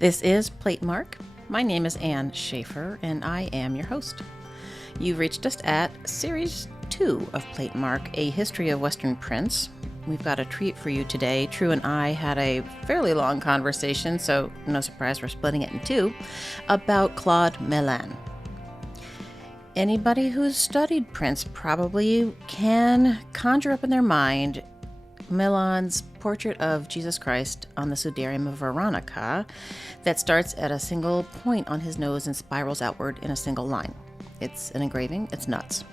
This is Platemark. My name is Ann Shafer, and I am your host. You've reached us at Series 2 of Platemark, A History of Western Prints. We've got a treat for you today. True and I had a fairly long conversation, so no surprise we're splitting it in two, about Claude Mellan. Anybody who's studied prints probably can conjure up in their mind Mellan's portrait of Jesus Christ on the Sudarium of Veronica that starts at a single point on his nose and spirals outward in a single line. It's an engraving. It's nuts.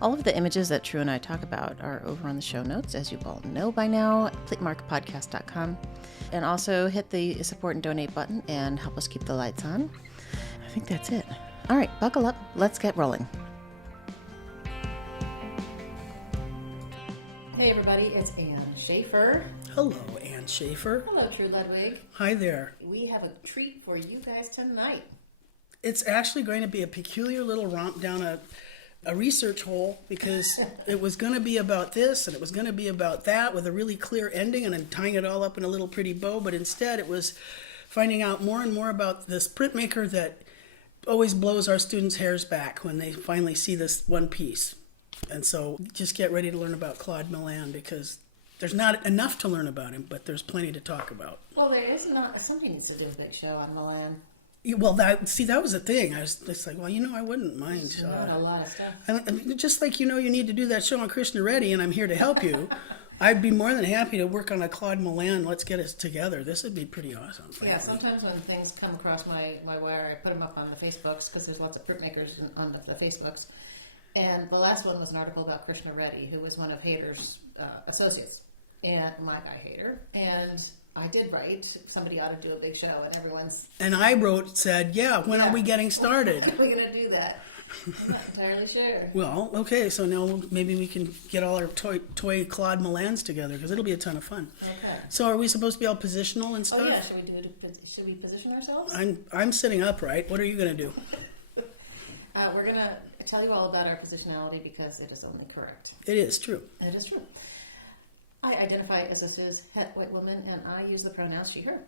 All of the images that True and I talk about are over on the show notes, as you all know by now, platemarkpodcast.com. And also hit the support and donate button and help us keep the lights on. I think that's it. All right, buckle up. Let's get rolling. Hey everybody, it's Ann Shafer. Hello, Ann Shafer. Hello, True Ludwig. Hi there. We have a treat for you guys tonight. It's actually going to be a peculiar little romp down a research hole, because it was going to be about this and it was going to be about that with a really clear ending and then tying it all up in a little pretty bow, but instead it was finding out more and more about this printmaker that always blows our students' hairs back when they finally see this one piece. And so just get ready to learn about Claude Mellan, because there's not enough to learn about him, but there's plenty to talk about. Well, there is not. Somebody needs to do a big show on Mellan. Well, that was the thing. I was just like, well, I wouldn't mind. A lot of stuff. Just like, you need to do that show on Krishna Reddy, and I'm here to help you. I'd be more than happy to work on a Claude Mellan. Let's get us together. This would be pretty awesome. Yeah, sometimes when things come across my wire, I put them up on the Facebooks, because there's lots of printmakers on the Facebooks. And the last one was an article about Krishna Reddy, who was one of Hader's associates, and my guy Hader. And I did write, somebody ought to do a big show, and everyone's... And I said, when are we getting started? When are we going to do that? I'm not entirely sure. Well, okay, so now maybe we can get all our toy Claude Mellans together, because it'll be a ton of fun. Okay. So are we supposed to be all positional and stuff? Oh, yeah, should we position ourselves? I'm sitting upright. What are you going to do? We're going to tell you all about our positionality, because it is only correct. It is true. It is true. I identify as a cis het white woman, and I use the pronouns she, her.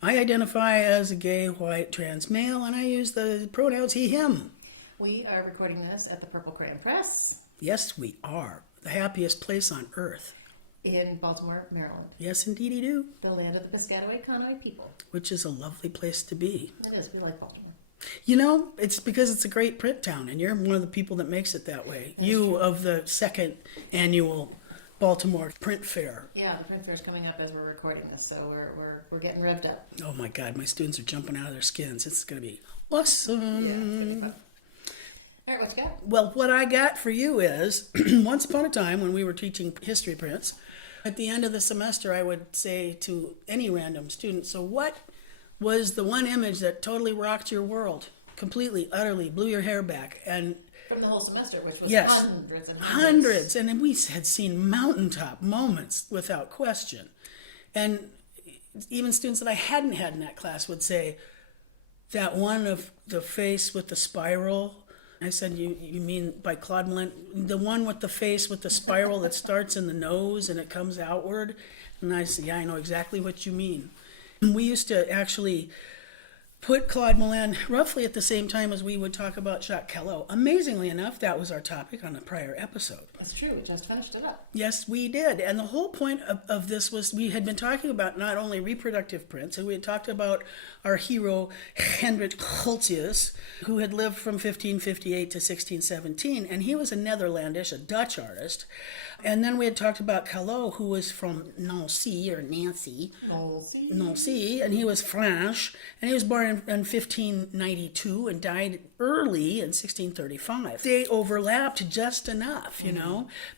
I identify as a gay white trans male, and I use the pronouns he, him. We are recording this at the Purple Crayon Press. Yes, we are. The happiest place on earth. In Baltimore, Maryland. Yes, indeedy do. The land of the Piscataway Conoy people. Which is a lovely place to be. It is. We like Baltimore. It's because it's a great print town, and you're one of the people that makes it that way. You of the second annual Baltimore Print Fair. Yeah, the print fair is coming up as we're recording this, so we're getting revved up. Oh my God, my students are jumping out of their skins. It's going to be awesome. Yeah, it's going to be fun. All right, what you got? Well, what I got for you is, once upon a time when we were teaching history prints, at the end of the semester I would say to any random student, so what was the one image that totally rocked your world? Completely, utterly, blew your hair back? And from the whole semester, which was yes, hundreds and hundreds. And we had seen mountaintop moments without question. And even students that I hadn't had in that class would say, that one of the face with the spiral. I said, you mean by Claude Mellan? The one with the face with the spiral that starts in the nose and it comes outward? And I said, yeah, I know exactly what you mean. We used to actually put Claude Mellan roughly at the same time as we would talk about Jacques Callot. Amazingly enough, that was our topic on a prior episode. That's true. We just finished it up. Yes, we did. And the whole point of this was we had been talking about not only reproductive prints, and we had talked about our hero, Hendrik Holtzius, who had lived from 1558 to 1617, and he was a Netherlandish, a Dutch artist. And then we had talked about Callot, who was from Nancy, and he was French, and he was born in 1592 and died early in 1635. They overlapped just enough,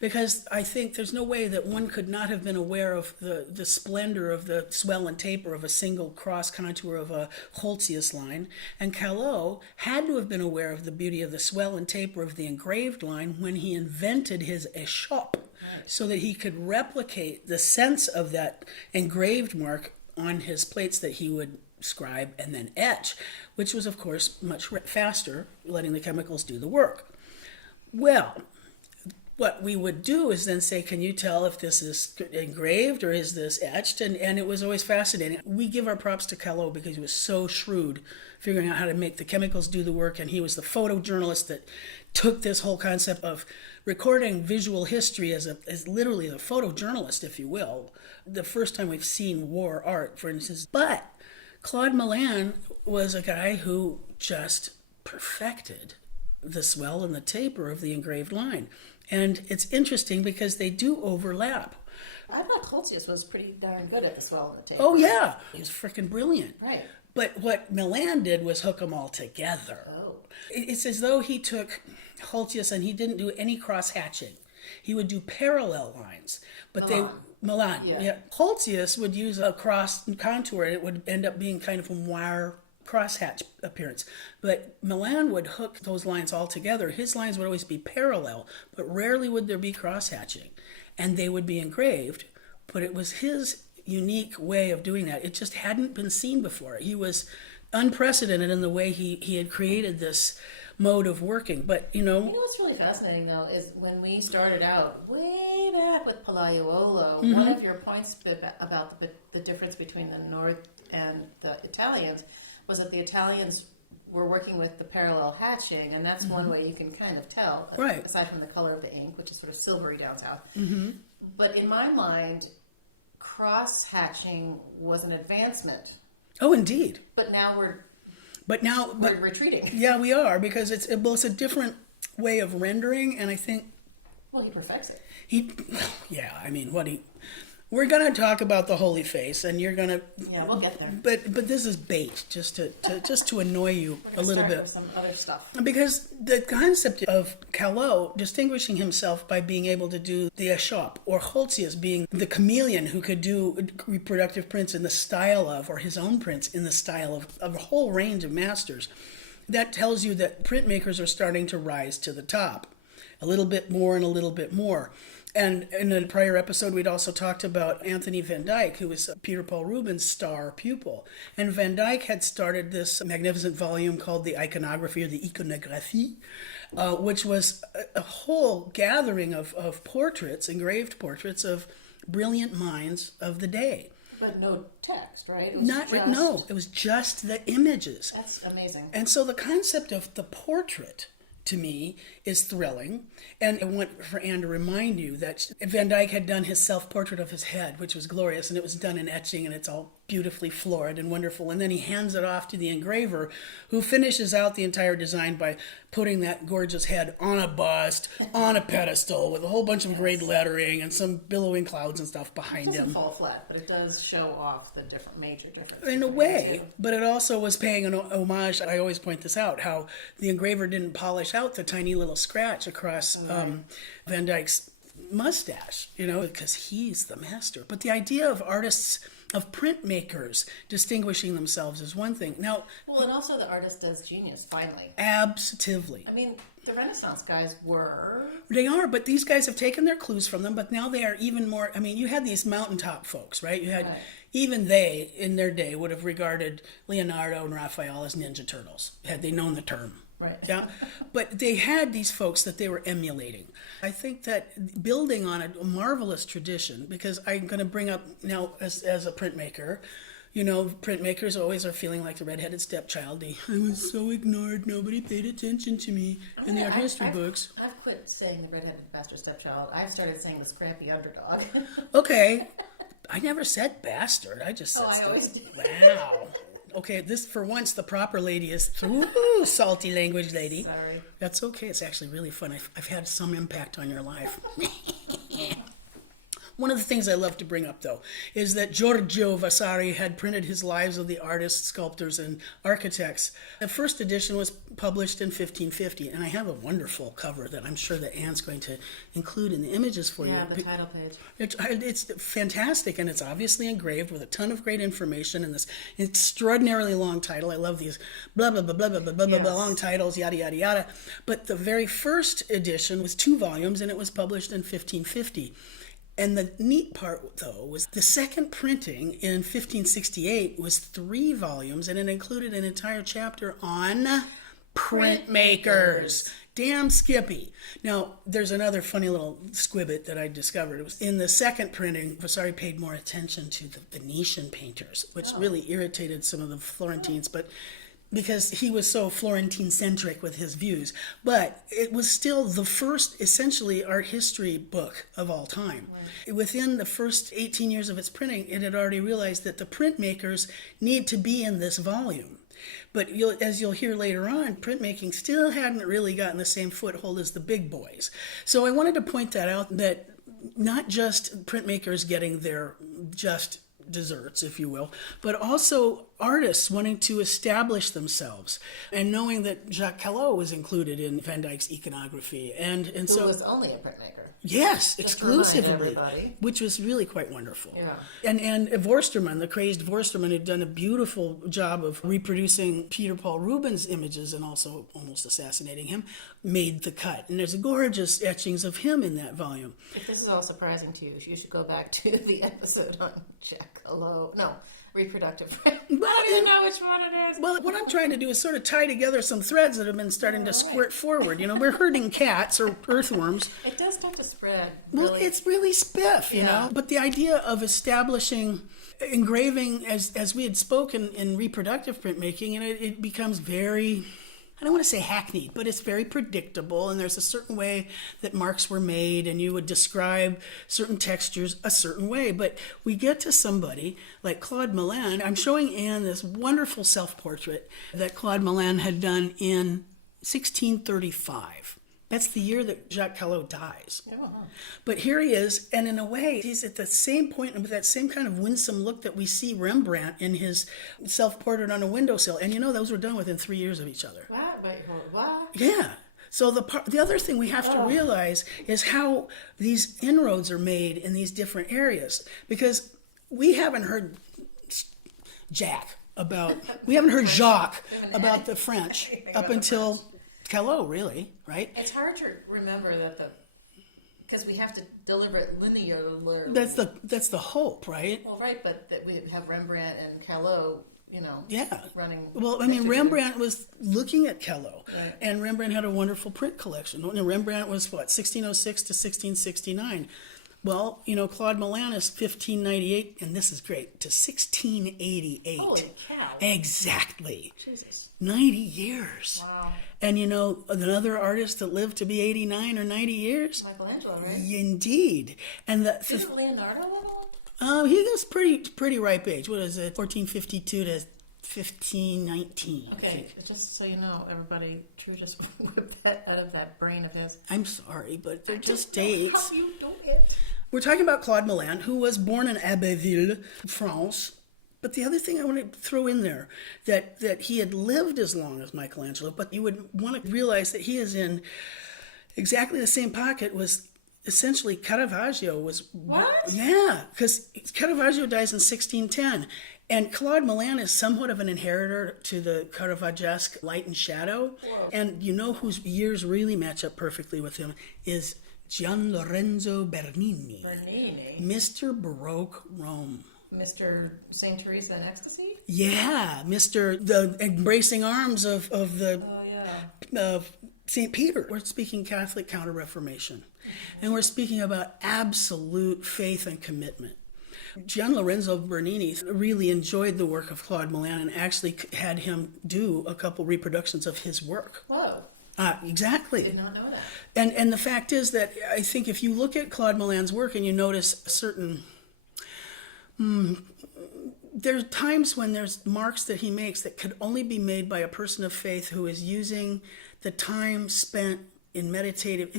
because I think there's no way that one could not have been aware of the splendor of the swell and taper of a single cross contour of a Holtzius line, and Callot had to have been aware of the beauty of the swell and taper of the engraved line when he invented his échoppe, so that he could replicate the sense of that engraved mark on his plates that he would scribe and then etch, which was, of course, much faster, letting the chemicals do the work. Well, what we would do is then say, can you tell if this is engraved or is this etched? And it was always fascinating. We give our props to Claude because he was so shrewd figuring out how to make the chemicals do the work. And he was the photojournalist that took this whole concept of recording visual history as literally a photojournalist, if you will. The first time we've seen war art, for instance. But Claude Mellan was a guy who just perfected the swell and the taper of the engraved line. And it's interesting because they do overlap. I thought Holtzius was pretty darn good at the swell and the taper. Oh, yeah. He was freaking brilliant. Right. But what Mellan did was hook them all together. Oh. It's as though he took Holtzius and he didn't do any cross-hatching. He would do parallel lines. But Mellan, yeah. Holtzius would use a cross contour and it would end up being kind of a wire crosshatch appearance. But Mellan would hook those lines all together. His lines would always be parallel, but rarely would there be crosshatching. And they would be engraved, but it was his unique way of doing that. It just hadn't been seen before. He was unprecedented in the way he had created this mode of working. But, You know what's really fascinating, though, is when we started out way back with Palaiuolo, one of your points about the difference between the North and the Italians was that the Italians were working with the parallel hatching, and that's one way you can kind of tell, right, aside from the color of the ink, which is sort of silvery down south. But in my mind, cross-hatching was an advancement. Oh, indeed. But now we're retreating. Yeah, we are, because it's a different way of rendering, and I think... Well, he perfects it. We're going to talk about the Holy Face, and you're going to... Yeah, we'll get there. But this is bait, just to annoy you a little bit. With some other stuff. Because the concept of Claude distinguishing himself by being able to do the échoppe, or Holtzius being the chameleon who could do reproductive prints in the style of, or his own prints in the style of a whole range of masters, that tells you that printmakers are starting to rise to the top. A little bit more and a little bit more. And in a prior episode, we'd also talked about Anthony van Dyck, who was Peter Paul Rubens' star pupil. And Van Dyck had started this magnificent volume called the Iconography, or the Iconographie, which was a whole gathering of portraits, engraved portraits of brilliant minds of the day. But no text, right? No, it was just the images. That's amazing. And so the concept of the portrait, to me, is thrilling. And I want for Anne to remind you that Van Dyck had done his self-portrait of his head, which was glorious, and it was done in etching, and it's all beautifully florid and wonderful. And then he hands it off to the engraver, who finishes out the entire design by putting that gorgeous head on a bust, on a pedestal, with a whole bunch of great lettering and some billowing clouds and stuff behind him. It doesn't fall flat, but it does show off the major difference. In a way, but it also was paying an homage. I always point this out, how the engraver didn't polish out the tiny little scratch across Van Dyck's mustache, because he's the master. But the idea of artists, of printmakers distinguishing themselves is one thing. Now, and also the artist does genius, finally. Absolutely. I mean, the Renaissance guys were... They are, but these guys have taken their clues from them, but now they are even more... you had these mountaintop folks, right? You had... Right. Even they, in their day, would have regarded Leonardo and Raphael as Ninja Turtles, had they known the term. Right. Yeah. But they had these folks that they were emulating. I think that building on a marvelous tradition, because I'm going to bring up now as a printmaker, printmakers always are feeling like the redheaded stepchild. I was so ignored, nobody paid attention to me in the art history books. I've quit saying the redheaded bastard stepchild. I've started saying the scrappy underdog. Okay. I never said bastard. I just said I always do. Wow. Okay, this, for once, the proper lady is through. Salty language lady. Sorry. That's okay. It's actually really fun. I've had some impact on your life. One of the things I love to bring up, though, is that Giorgio Vasari had printed his lives of the artists, sculptors, and architects. The first edition was published in 1550, and I have a wonderful cover that I'm sure that Anne's going to include in the images for you. Yeah, the title page. It's fantastic, and it's obviously engraved with a ton of great information and this extraordinarily long title. I love these blah, blah, blah, blah, blah, blah, blah, blah, long titles, yada, yada, yada. But the very first edition was 2 volumes, and it was published in 1550. And the neat part, though, was the second printing in 1568 was 3 volumes, and it included an entire chapter on printmakers. Damn Skippy. Now, there's another funny little squibbit that I discovered. It was in the second printing, Vasari paid more attention to the Venetian painters, which really irritated some of the Florentines, but because he was so Florentine-centric with his views. But it was still the first, essentially, art history book of all time. Right. Within the first 18 years of its printing, it had already realized that the printmakers need to be in this volume. But as you'll hear later on, printmaking still hadn't really gotten the same foothold as the big boys. So I wanted to point that out, that not just printmakers getting their just desserts, if you will, but also artists wanting to establish themselves and knowing that Jacques Callot was included in Van Dyck's iconography. And so who was only a printmaker. Yes, just exclusively, which was really quite wonderful. Yeah. And Vorsterman, the crazed Vorsterman, had done a beautiful job of reproducing Peter Paul Rubens' images and also almost assassinating him, made the cut. And there's gorgeous etchings of him in that volume. If this is all surprising to you, you should go back to the episode on Jacques Callot. No, reproductive. I don't even know which one it is. Well, what I'm trying to do is sort of tie together some threads that have been starting to squirt forward. You know, we're herding cats or earthworms. It does start to spread. Well, it's really spiff, you know. But the idea of establishing engraving, as we had spoken in reproductive printmaking, and it becomes very, I don't want to say hackneyed, but it's very predictable, and there's a certain way that marks were made, and you would describe certain textures a certain way. But we get to somebody like Claude Mellan. I'm showing Anne this wonderful self-portrait that Claude Mellan had done in 1635. That's the year that Jacques Callot dies. Oh. But here he is, and in a way, he's at the same point with that same kind of winsome look that we see Rembrandt in his self-portrait on a windowsill. And you know, those were done within 3 years of each other. What? Yeah. So the other thing we have to realize is how these inroads are made in these different areas. Because we haven't heard Jacques about the French up until Callot, really, right? It's hard to remember that because we have to deliver it linearly. That's the hope, right? Well, right, but that we have Rembrandt and Callot, you know, running. Well, I mean, Rembrandt was looking at Callot, right. And Rembrandt had a wonderful print collection. Rembrandt was, 1606 to 1669. Well, you know, Claude Mellan is 1598, and this is great, to 1688. Holy cow. Exactly. Jesus. 90 years. Wow. And you know, another artist that lived to be 89 or 90 years? Michelangelo, right? Indeed. And Isn't Leonardo little? He was pretty ripe age. What is it? 1452 to 1519. Okay, just so you know, everybody, Drew just whipped that out of that brain of his. I'm sorry, but they're just dates. How you do it? We're talking about Claude Mellan, who was born in Abbeville, France. But the other thing I want to throw in there, that he had lived as long as Michelangelo, but you would want to realize that he is in exactly the same pocket was essentially Caravaggio was. What? Yeah, because Caravaggio dies in 1610. And Claude Mellan is somewhat of an inheritor to the Caravaggesque light and shadow. Whoa. And you know whose years really match up perfectly with him is Gian Lorenzo Bernini. Mr. Baroque Rome. Mr. St. Teresa in Ecstasy? Yeah, the embracing arms of St. Peter. We're speaking Catholic Counter-Reformation. Mm-hmm. And we're speaking about absolute faith and commitment. Gian Lorenzo Bernini really enjoyed the work of Claude Mellan and actually had him do a couple reproductions of his work. Whoa. Exactly. Did not know that. And the fact is that I think if you look at Claude Mellan's work and you notice certain... There's times when there's marks that he makes that could only be made by a person of faith who is using the time spent in meditative...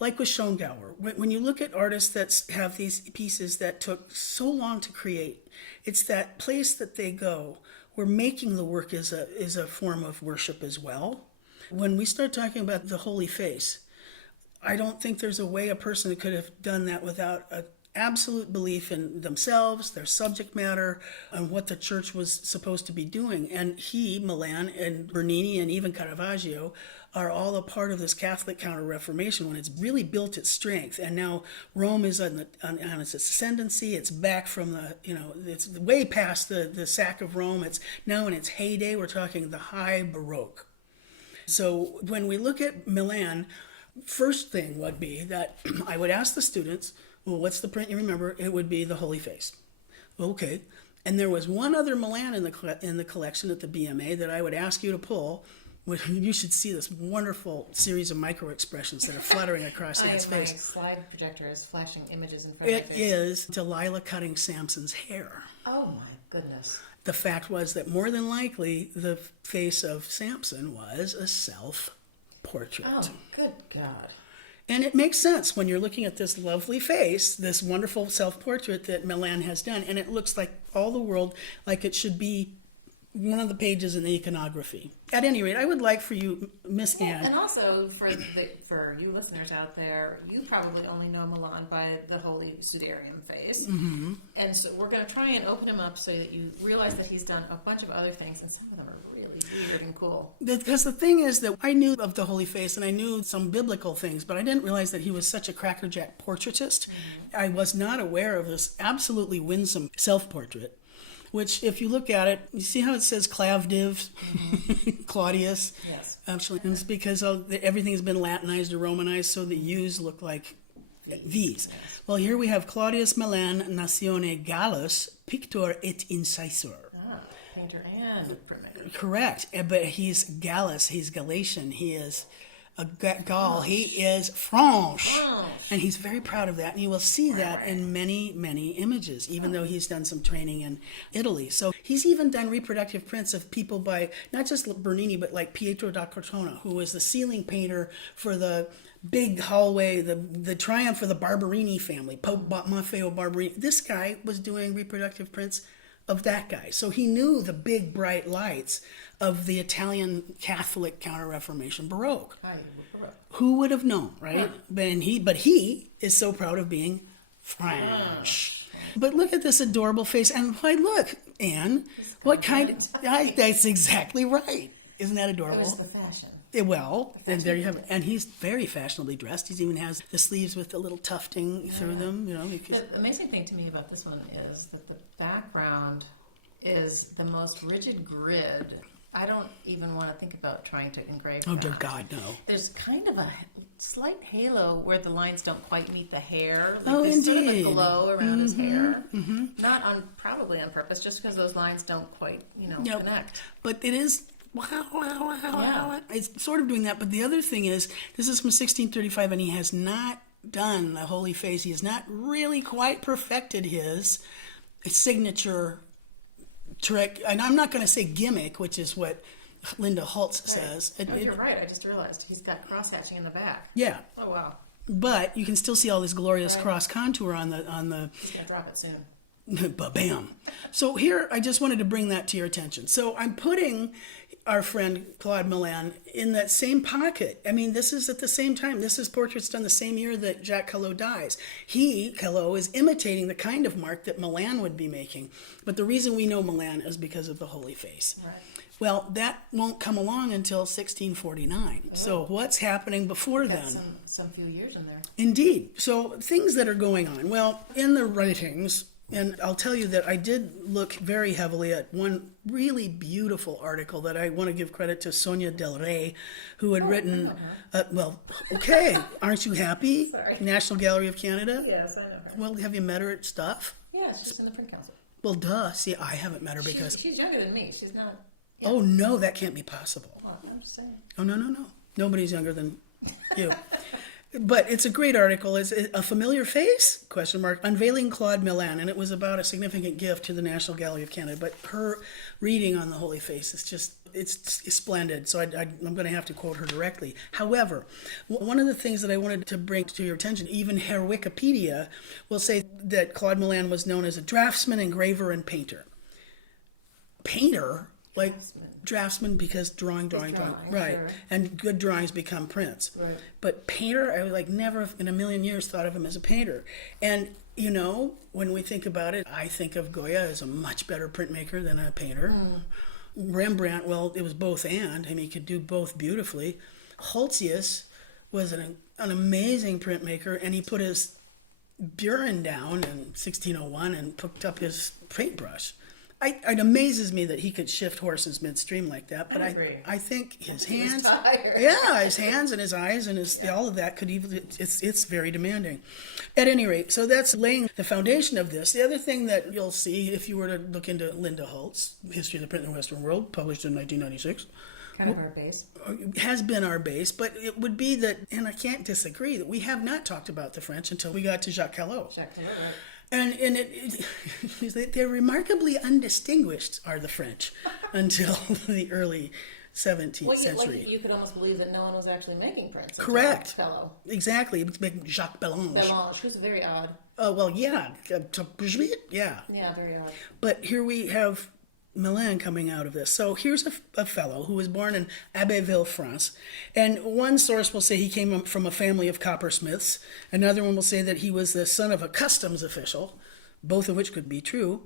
Like with Schongauer, when you look at artists that have these pieces that took so long to create, it's that place that they go where making the work is a form of worship as well. When we start talking about the Holy Face, I don't think there's a way a person could have done that without an absolute belief in themselves, their subject matter, and what the church was supposed to be doing. And he, Mellan, and Bernini, and even Caravaggio are all a part of this Catholic Counter-Reformation when it's really built its strength. And now Rome is on its ascendancy. It's back from it's way past the sack of Rome. It's now in its heyday. We're talking the high Baroque. So when we look at Mellan, first thing would be that I would ask the students, well, what's the print you remember? It would be the Holy Face. Okay. And there was one other Mellan in the collection at the BMA that I would ask you to pull. You should see this wonderful series of micro expressions that are fluttering across Anne's face. My slide projector is flashing images in front of my face. It is Delilah cutting Samson's hair. Oh my goodness. The fact was that more than likely the face of Samson was a self-portrait. Oh, good God. And it makes sense when you're looking at this lovely face, this wonderful self-portrait that Mellan has done, and it looks like all the world, like it should be one of the pages in the iconography. At any rate, I would like for you, Miss Anne. And also for you listeners out there, you probably only know Mellan by the Holy Sudarium face. Mm-hmm. And so we're going to try and open him up so that you realize that he's done a bunch of other things, and some of them are really weird and cool. Because the thing is that I knew of the Holy Face and I knew some biblical things, but I didn't realize that he was such a crackerjack portraitist. Mm-hmm. I was not aware of this absolutely winsome self-portrait, which if you look at it, you see how it says Clavdiv, mm-hmm. Claudius? Yes. Actually, it's because everything has been Latinized or Romanized, so the U's look like V's. Yes. Well, here we have Claudius Mellan, Nazione Gallus, Pictor et Incisor. Painter and printmaker. Correct, but he's Gallus, he's Galatian, he is a Gaul, he is French, and he's very proud of that, and you will see that in many, many images, even though he's done some training in Italy. So he's even done reproductive prints of people by, not just Bernini, but like Pietro da Cortona, who was the ceiling painter for the big hallway, the triumph of the Barberini family, Pope Maffeo Barberini. This guy was doing reproductive prints of that guy. So he knew the big bright lights of the Italian Catholic Counter-Reformation Baroque. Who would have known, right? Yeah. But he is so proud of being French. But look at this adorable face. And why, look, Anne, what kind of... that's exactly right. Isn't that adorable? It was the fashion. And there you have it. And he's very fashionably dressed. He even has the sleeves with the little tufting through them. Because... The amazing thing to me about this one is that the background is the most rigid grid. I don't even want to think about trying to engrave that. Oh, dear God, no. There's kind of a slight halo where the lines don't quite meet the hair. There's sort of a glow around his hair. Mm-hmm. Probably on purpose, just because those lines don't quite, connect. But it is... Wow. It's sort of doing that, but the other thing is, this is from 1635, and he has not done the Holy Face. He has not really quite perfected his signature trick, and I'm not going to say gimmick, which is what Linda Holtz says. You're right. I just realized he's got cross-hatching in the back. Yeah. Oh, wow. But you can still see all this glorious cross contour on the... He's going to drop it soon. Bam. So here, I just wanted to bring that to your attention. So I'm putting our friend Claude Mellan in that same pocket. I mean, this is at the same time. This is portraits done the same year that Jacques Callot dies. Callot, is imitating the kind of mark that Mellan would be making. But the reason we know Mellan is because of the Holy Face. Right. Well, that won't come along until 1649. Oh. So what's happening before then? Some few years in there. Indeed. So things that are going on. Well, in the writings... And I'll tell you that I did look very heavily at one really beautiful article that I want to give credit to Sonia Del Rey, who had written, aren't you happy? Sorry. National Gallery of Canada? Yes, I know her. Well, have you met her at stuff? Yeah, she's in the print council. Well, duh. See, I haven't met her because... She's younger than me. She's not... Yeah. Oh, no, that can't be possible. Well, I'm just saying. Oh, no. Nobody's younger than you. But it's a great article. It's a familiar face? ? Unveiling Claude Mellan, and it was about a significant gift to the National Gallery of Canada. But her reading on the Holy Face is just, it's splendid. So I'm going to have to quote her directly. However, one of the things that I wanted to bring to your attention, even her Wikipedia will say that Claude Mellan was known as a draftsman, engraver, and painter. Painter? Like draftsman because drawing. Right. Sure. And good drawings become prints. Right. But painter, I would never in a million years thought of him as a painter. And, when we think about it, I think of Goya as a much better printmaker than a painter. Rembrandt, well, it was both and. I mean, he could do both beautifully. Holtzius was an amazing printmaker, and he put his Buren down in 1601 and picked up his paintbrush. It amazes me that he could shift horses midstream like that. But I agree. I think his He's hands, tired. yeah, his hands and his eyes and all of that could even. It's very demanding. At any rate, so that's laying the foundation of this. The other thing that you'll see if you were to look into Linda Holt's History of the Print in the Western World, published in 1996. Kind of our base. Has been our base, but it would be that, and I can't disagree, that we have not talked about the French until we got to Jacques Callot. Jacques Callot, right. And they're remarkably undistinguished, are the French, until the early 17th century. You could almost believe that no one was actually making prints. Correct. Fellow. Exactly. It's big Jacques Bellange. Bellange, who's very odd. Well, yeah. Yeah. Yeah, very odd. But here we have Mellan coming out of this. So here's a fellow who was born in Abbeville, France. And one source will say he came from a family of coppersmiths. Another one will say that he was the son of a customs official, both of which could be true.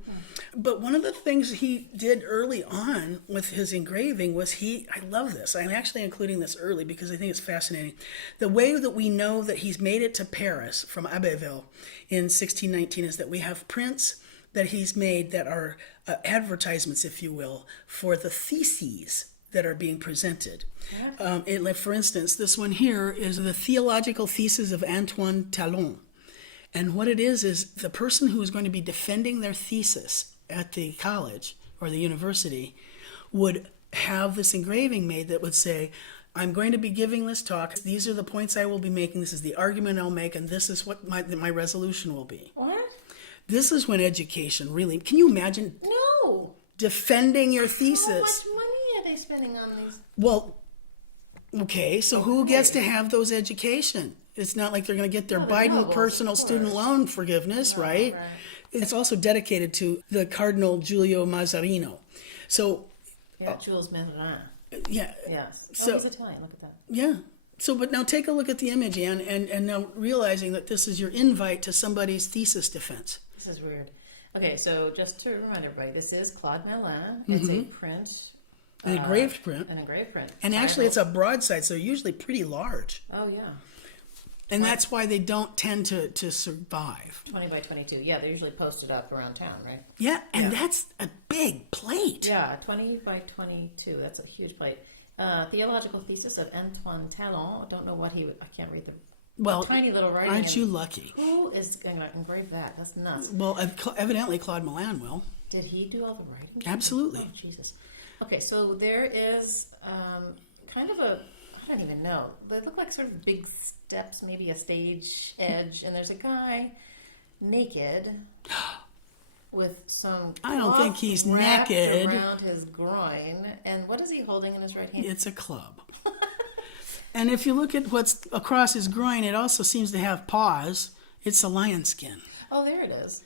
But one of the things he did early on with his engraving was I love this. I'm actually including this early because I think it's fascinating. The way that we know that he's made it to Paris from Abbeville in 1619 is that we have prints that he's made that are advertisements, if you will, for the theses that are being presented. Yeah. For instance, this one here is the theological thesis of Antoine Talon. And what it is the person who is going to be defending their thesis at the college or the university would have this engraving made that would say, I'm going to be giving this talk. These are the points I will be making. This is the argument I'll make. And this is what my resolution will be. What? This is when education really... Can you imagine... No. Defending your thesis. How much money are they spending on these? Well, okay, so who gets to have those education? It's not like they're going to get their Biden personal student loan forgiveness, right? It's also dedicated to the Cardinal Giulio Mazzarino. So... Yeah, Jules Mazarin. Yeah. Yes. So, he's Italian, look at that. Yeah. So, but now take a look at the image, Anne, and now realizing that this is your invite to somebody's thesis defense. This is weird. Okay, so just to remind everybody, this is Claude Mellan. It's a print. An engraved print. An engraved print. And actually it's a broadside, so usually pretty large. Oh, yeah. And that's why they don't tend to survive. 20 by 22. Yeah, they're usually posted up around town, right? Yeah, and that's a big plate. Yeah, 20 by 22. That's a huge plate. Theological thesis of Antoine Talon. I don't know what I can't read the tiny little writing. Aren't you lucky? Who is going to engrave that? That's nuts. Well, evidently Claude Mellan will. Did he do all the writing? Absolutely. Oh, Jesus. Okay, so there is kind of a, I don't even know. They look like sort of big steps, maybe a stage edge, and there's a guy naked with some I don't think he's wrapped naked around his groin. And what is he holding in his right hand? It's a club. And if you look at what's across his groin, it also seems to have paws. It's a lion skin. Oh, there it is.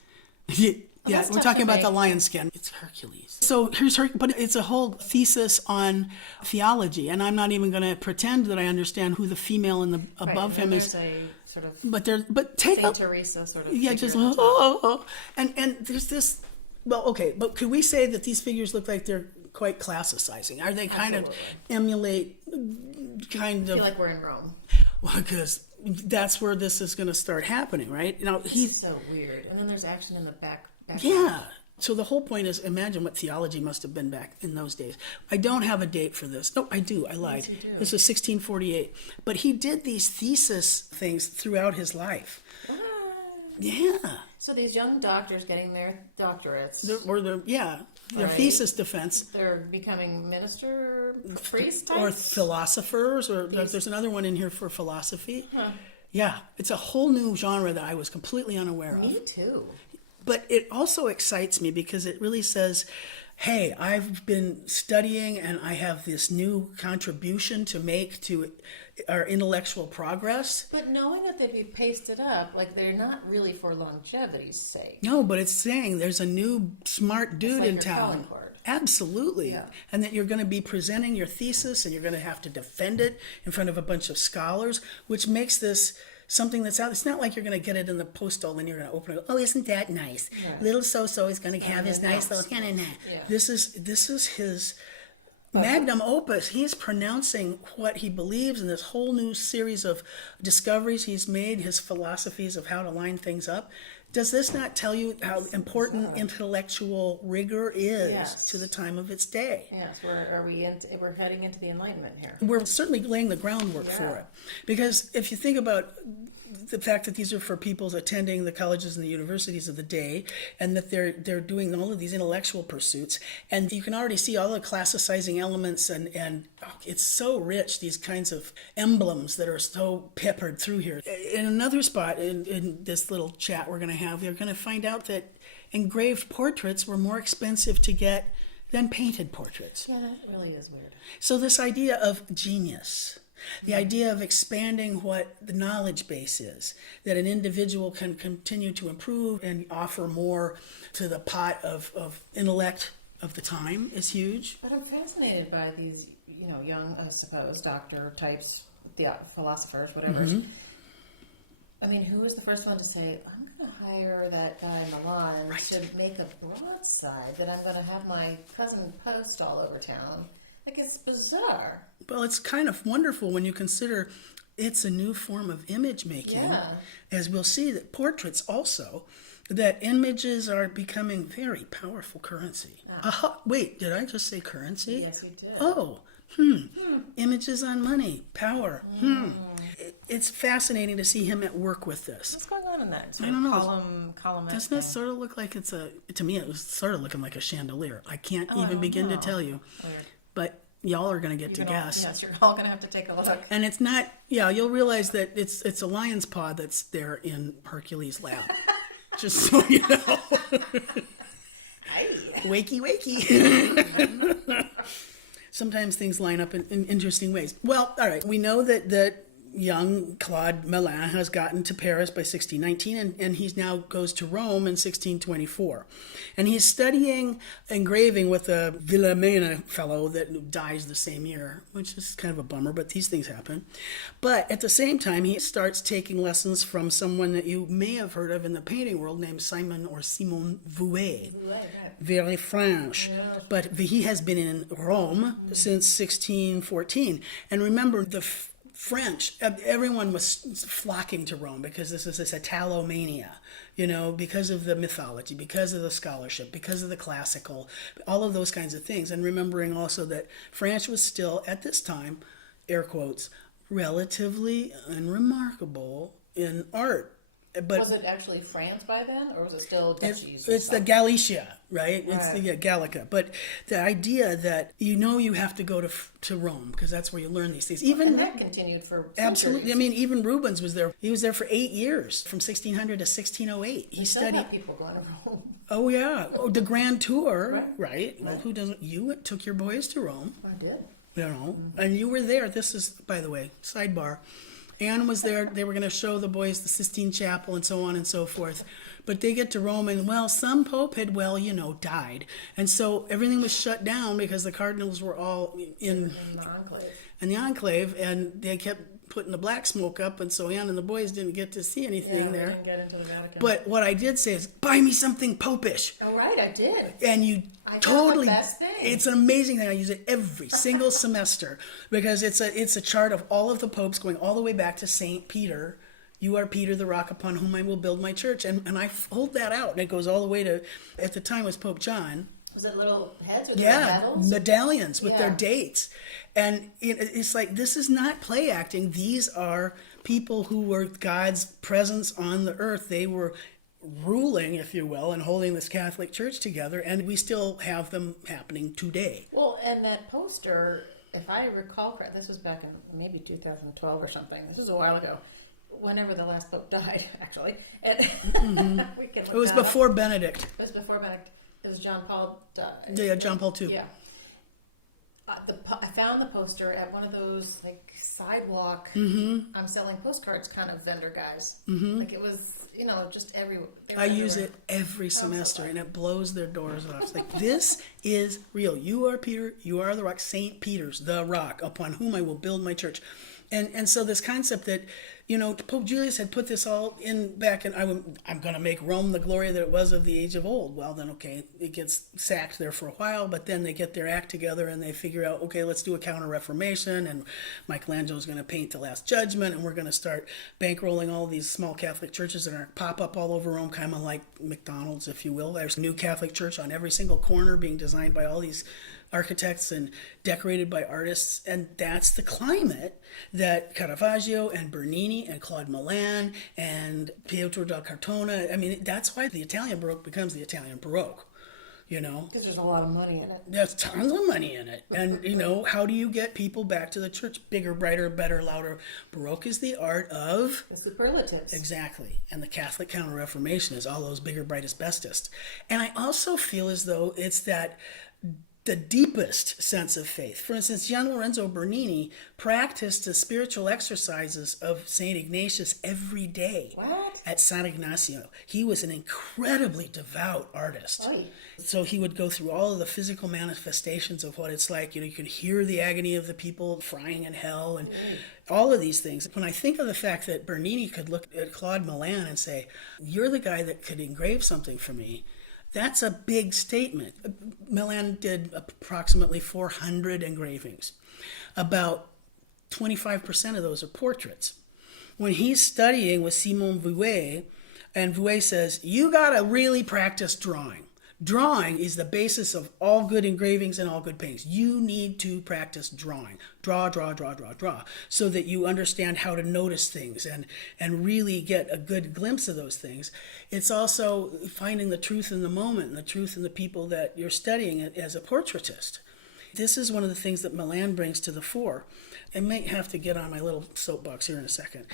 Yeah, we're talking about the lion skin. It's Hercules. So here's but it's a whole thesis on theology, and I'm not even going to pretend that I understand who the female in the above him is. A sort of but take Saint Teresa sort of. Yeah, just and there's this. Well, okay, but could we say that these figures look like they're quite classicizing? Are they kind of emulate kind of? I feel like we're in Rome. Well, because that's where this is going to start happening, right? Now he's so weird, and then there's action in the back. Yeah. So the whole point is, imagine what theology must have been back in those days. I don't have a date for this. No, I do. I lied. Yes, this was 1648. But he did these thesis things throughout his life. Yeah. So these young doctors getting their doctorates. Their thesis defense. They're becoming minister, priest types? Or philosophers, or there's another one in here for philosophy. Huh. Yeah, it's a whole new genre that I was completely unaware of. Me too. But it also excites me because it really says, hey, I've been studying and I have this new contribution to make to our intellectual progress. But knowing that they'd be pasted up, like they're not really for longevity's sake. No, but it's saying there's a new smart dude in town. Absolutely. Yeah. And that you're going to be presenting your thesis and you're going to have to defend it in front of a bunch of scholars, which makes this something that's out. It's not like you're going to get it in the postal and you're going to open it. Oh, isn't that nice? Yeah. Little so-so is going to have his nice little hand. Yeah. This is his magnum opus. He's pronouncing what he believes in this whole new series of discoveries he's made, his philosophies of how to line things up. Does this not tell you how important intellectual rigor is Yes. to the time of its day? Yes, we're heading into the Enlightenment here. We're certainly laying the groundwork for it. Because if you think about the fact that these are for people attending the colleges and the universities of the day, and that they're doing all of these intellectual pursuits, and you can already see all the classicizing elements, and it's so rich, these kinds of emblems that are so peppered through here. In another spot in this little chat we're going to have, you're going to find out that engraved portraits were more expensive to get than painted portraits. Yeah, that really is weird. So this idea of genius, the idea of expanding what the knowledge base is, that an individual can continue to improve and offer more to the pot of intellect of the time is huge. But I'm fascinated by these, young, I suppose, doctor types, the philosophers, whatever. Mm-hmm. I mean, who was the first one to say, I'm going to hire that guy Mellan to make a broadside that I'm going to have my cousin post all over town? Like, it's bizarre. Well, it's kind of wonderful when you consider it's a new form of image making. Yeah. As we'll see that portraits also, that images are becoming very powerful currency. Aha, wait, did I just say currency? Yes, you did. Oh, images on money, power. It's fascinating to see him at work with this. What's going on in that? I don't know. Column. Doesn't it sort of look like to me it was sort of looking like a chandelier. I can't even begin to tell you. Weird. But y'all are going to get to guess. Yes, you're all going to have to take a look. And it's not, you'll realize that it's a lion's paw that's there in Hercules' lap. Just so you know. Wakey, wakey. Sometimes things line up in interesting ways. Well, all right. We know that young Claude Mellan has gotten to Paris by 1619, and he now goes to Rome in 1624. And he's studying engraving with a Villamena fellow that dies the same year, which is kind of a bummer, but these things happen. But at the same time, he starts taking lessons from someone that you may have heard of in the painting world named Simon Vouet. Very French. But he has been in Rome since 1614. And remember, the French, everyone was flocking to Rome because this is this Italomania, because of the mythology, because of the scholarship, because of the classical, all of those kinds of things. And remembering also that France was still, at this time, air quotes, relatively unremarkable in art. But was it actually France by then, or was it still duchies? It's the Galicia, right? It's Right. the Gallica. But the idea that you have to go to Rome because that's where you learn these things. And that continued for Absolutely. centuries. I mean, even Rubens was there. He was there for 8 years, from 1600 to 1608. He Still studied. have people going to Rome. Oh yeah, the Grand Tour, right? Well, who doesn't? You took your boys to Rome, I did. and you were there. This is, by the way, sidebar. Anne was there. They were going to show the boys the Sistine Chapel and so on and so forth. But they get to Rome and, some pope had, died. And so everything was shut down because the cardinals were all in the enclave, and they kept putting the black smoke up, and so Anne and the boys didn't get to see anything there. Didn't get into the Vatican. But what I did say is, buy me something popish. Oh, right, I did. And you I totally, found the best thing. it's an amazing thing. I use it every single semester because it's a chart of all of the popes going all the way back to Saint Peter. You are Peter, the rock upon whom I will build my church. And I hold that out, and it goes all the way to, at the time was Pope John. Was it little heads or Yeah, medallions with their Yeah. dates. And it's like, this is not play acting. These are people who were God's presence on the earth. They were ruling, if you will, and holding this Catholic Church together, and we still have them happening today. Well, and that poster, if I recall correctly, this was back in maybe 2012 or something. This was a while ago. Whenever the last pope died, actually. And we can look It was that up. before Benedict. It was before Benedict. It was John Paul died. Yeah, John Paul II. Yeah. I found the poster at one of those sidewalk I'm selling postcards kind of vendor guys. Like it was, just everywhere. I use it every semester, and it blows their doors off. It's like, this is real. You are Peter. You are the rock. Saint Peter's the rock upon whom I will build my church. And so this concept that Pope Julius had put this all in back, and I'm going to make Rome the glory that it was of the age of old. Well, then, okay, it gets sacked there for a while, but then they get their act together and they figure out, okay, let's do a counter-reformation, and Michelangelo's going to paint the Last Judgment, and we're going to start bankrolling all these small Catholic churches that are pop up all over Rome, kind of like McDonald's, if you will. There's a new Catholic church on every single corner being designed by all these architects and decorated by artists, and that's the climate that Caravaggio and Bernini and Claude Mellan and Pietro da Cortona, that's why the Italian Baroque becomes the Italian Baroque, Because there's a lot of money in it. There's tons of money in it. And, how do you get people back to the church? Bigger, brighter, better, louder. Baroque is the art of... the superlatives. Exactly. And the Catholic Counter-Reformation is all those bigger, brightest, bestest. And I also feel as though it's that the deepest sense of faith. For instance, Gian Lorenzo Bernini practiced the spiritual exercises of St. Ignatius every day. What? At San Ignacio. He was an incredibly devout artist. Right. So he would go through all of the physical manifestations of what it's like. You can hear the agony of the people frying in hell and all of these things. When I think of the fact that Bernini could look at Claude Mellan and say, you're the guy that could engrave something for me, that's a big statement. Mellan did approximately 400 engravings. About 25% of those are portraits. When he's studying with Simon Vouet, and Vouet says, you got to really practice drawing. Drawing is the basis of all good engravings and all good paintings. You need to practice drawing. Draw, so that you understand how to notice things and really get a good glimpse of those things. It's also finding the truth in the moment and the truth in the people that you're studying as a portraitist. This is one of the things that Mellan brings to the fore. I might have to get on my little soapbox here in a second.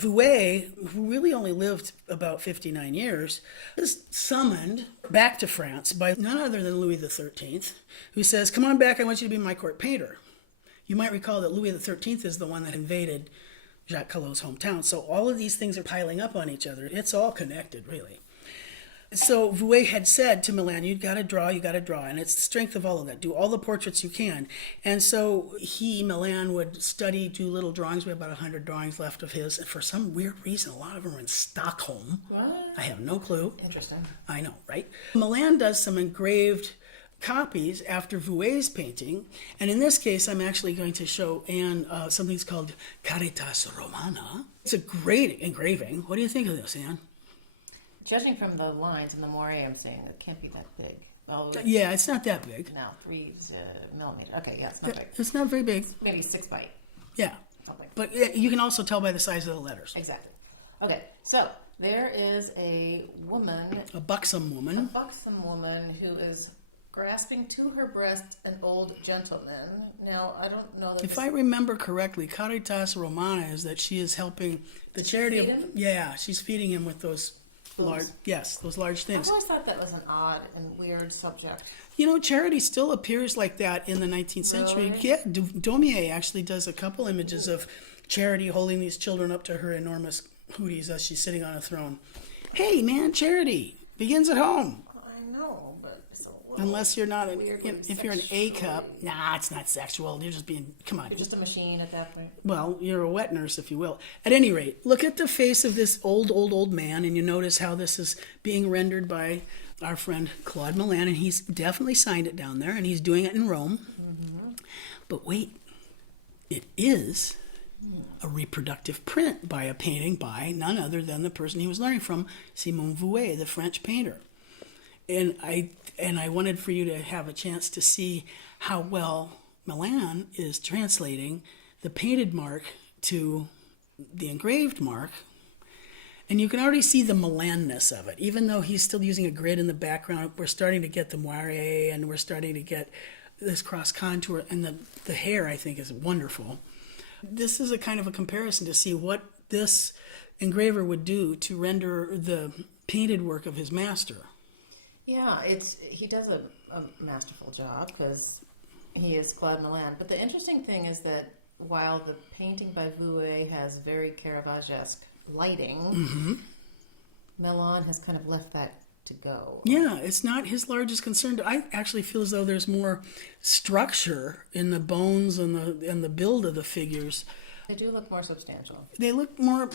Vouet, who really only lived about 59 years, is summoned back to France by none other than Louis XIII, who says, come on back, I want you to be my court painter. You might recall that Louis XIII is the one that invaded Jacques Callot's hometown. So all of these things are piling up on each other. It's all connected, really. So Vouet had said to Mellan, you got to draw, and it's the strength of all of that. Do all the portraits you can. And so Mellan would study, do little drawings. We have about 100 drawings left of his. And for some weird reason, a lot of them are in Stockholm. What? I have no clue. Interesting. I know, right? Mellan does some engraved copies after Vouet's painting. And in this case, I'm actually going to show Anne something called Caritas Romana. It's a great engraving. What do you think of this, Anne? Judging from the lines and the moire I'm seeing, it can't be that big. Well, yeah, it's not that big. No, 3 millimeter. Okay, yeah, it's not big. It's not very big. Maybe 6 by 8. Yeah. Something. But you can also tell by the size of the letters. Exactly. Okay, so there is a woman. A buxom woman. A buxom woman who is grasping to her breast an old gentleman. Now, I don't know that if I remember correctly, Caritas Romana is that she is helping the charity of... Yeah, she's feeding him with those large things. I always thought that was an odd and weird subject. Charity still appears like that in the 19th century. Really? Yeah, Daumier actually does a couple images of Charity holding these children up to her enormous hooties as she's sitting on a throne. Hey, man, charity begins at home. I know, but it's a little unless you're not if you're an A sexual. cup, it's not sexual. You're just being, come on. You're just a machine at that point. Well, you're a wet nurse, if you will. At any rate, look at the face of this old man, and you notice how this is being rendered by our friend Claude Mellan, and he's definitely signed it down there, and he's doing it in Rome. Mm-hmm. But wait, it is a reproductive print by a painting by none other than the person he was learning from, Simon Vouet, the French painter. And I wanted for you to have a chance to see how well Mellan is translating the painted mark to the engraved mark. And you can already see the Mellan-ness of it. Even though he's still using a grid in the background, we're starting to get the moire, and we're starting to get this cross contour, and the hair, I think, is wonderful. This is a kind of a comparison to see what this engraver would do to render the painted work of his master. Yeah, he does a masterful job because he is Claude Mellan. But the interesting thing is that while the painting by Vouet has very Caravaggesque lighting, mm-hmm. Mellan has kind of left that to go. Yeah, it's not his largest concern. I actually feel as though there's more structure in the bones and the build of the figures They do look more substantial. They look more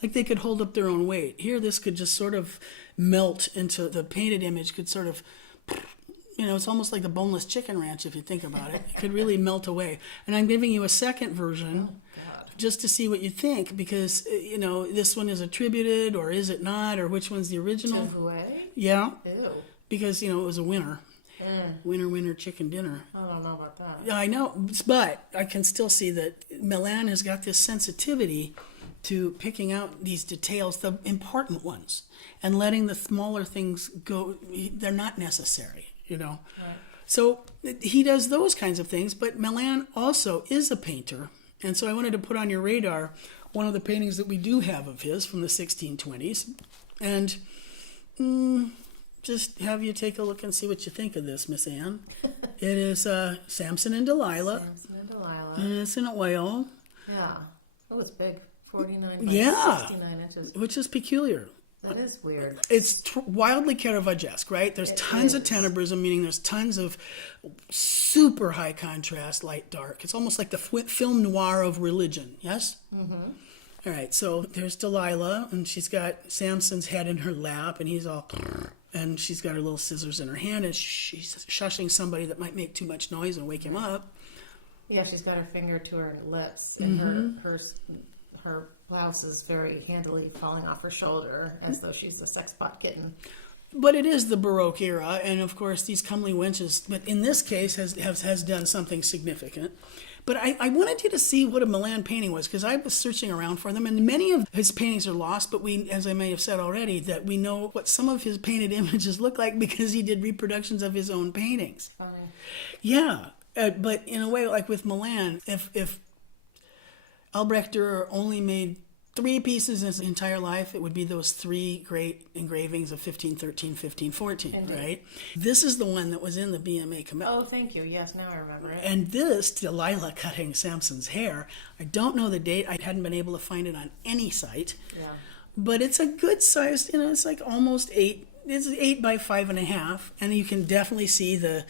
like they could hold up their own weight. Here, this could just sort of melt into the painted image, could sort of, it's almost like the boneless chicken ranch if you think about it. It could really melt away. And I'm giving you a second version just to see what you think, because, this one is attributed, or is it not, or which one's the original? Yeah. Ew. Because, it was a winner. Winner, chicken dinner. I don't know about that. Yeah, I know, but I can still see that Mellan has got this sensitivity to picking out these details, the important ones, and letting the smaller things go. They're not necessary, Right. So he does those kinds of things, but Mellan also is a painter, and so I wanted to put on your radar one of the paintings that we do have of his from the 1620s, and just have you take a look and see what you think of this, Miss Anne. It is Samson and Delilah. Samson and Delilah. And it's in oil. Yeah. Oh, it's big. 49 by 69 inches. Which is peculiar. That is weird. It's wildly Caravagesque, right? There's tons of tenebrism, meaning there's tons of super high contrast, light, dark. It's almost like the film noir of religion, yes? Mm-hmm. All right, so there's Delilah, and she's got Samson's head in her lap, and he's all... And she's got her little scissors in her hand, and she's shushing somebody that might make too much noise and wake him up. Yeah, she's got her finger to her lips, and her blouse is very handily falling off her shoulder, as though she's a sex pot kitten. But it is the Baroque era, and of course these comely wenches, but in this case has done something significant. But I wanted you to see what a Mellan painting was, because I was searching around for them, and many of his paintings are lost, but we, as I may have said already, that we know what some of his painted images look like because he did reproductions of his own paintings. Yeah, but in a way, like with Mellan, if Albrecht Dürer only made 3 pieces in his entire life, it would be those 3 great engravings of 1513, 1514, Indeed. Right? This is the one that was in the BMA commit. Oh, thank you. Yes, now I remember it. And this, Delilah cutting Samson's hair, I don't know the date. I hadn't been able to find it on any site. Yeah. But it's a good size, it's like almost 8. It's 8 by 5.5, and you can definitely see the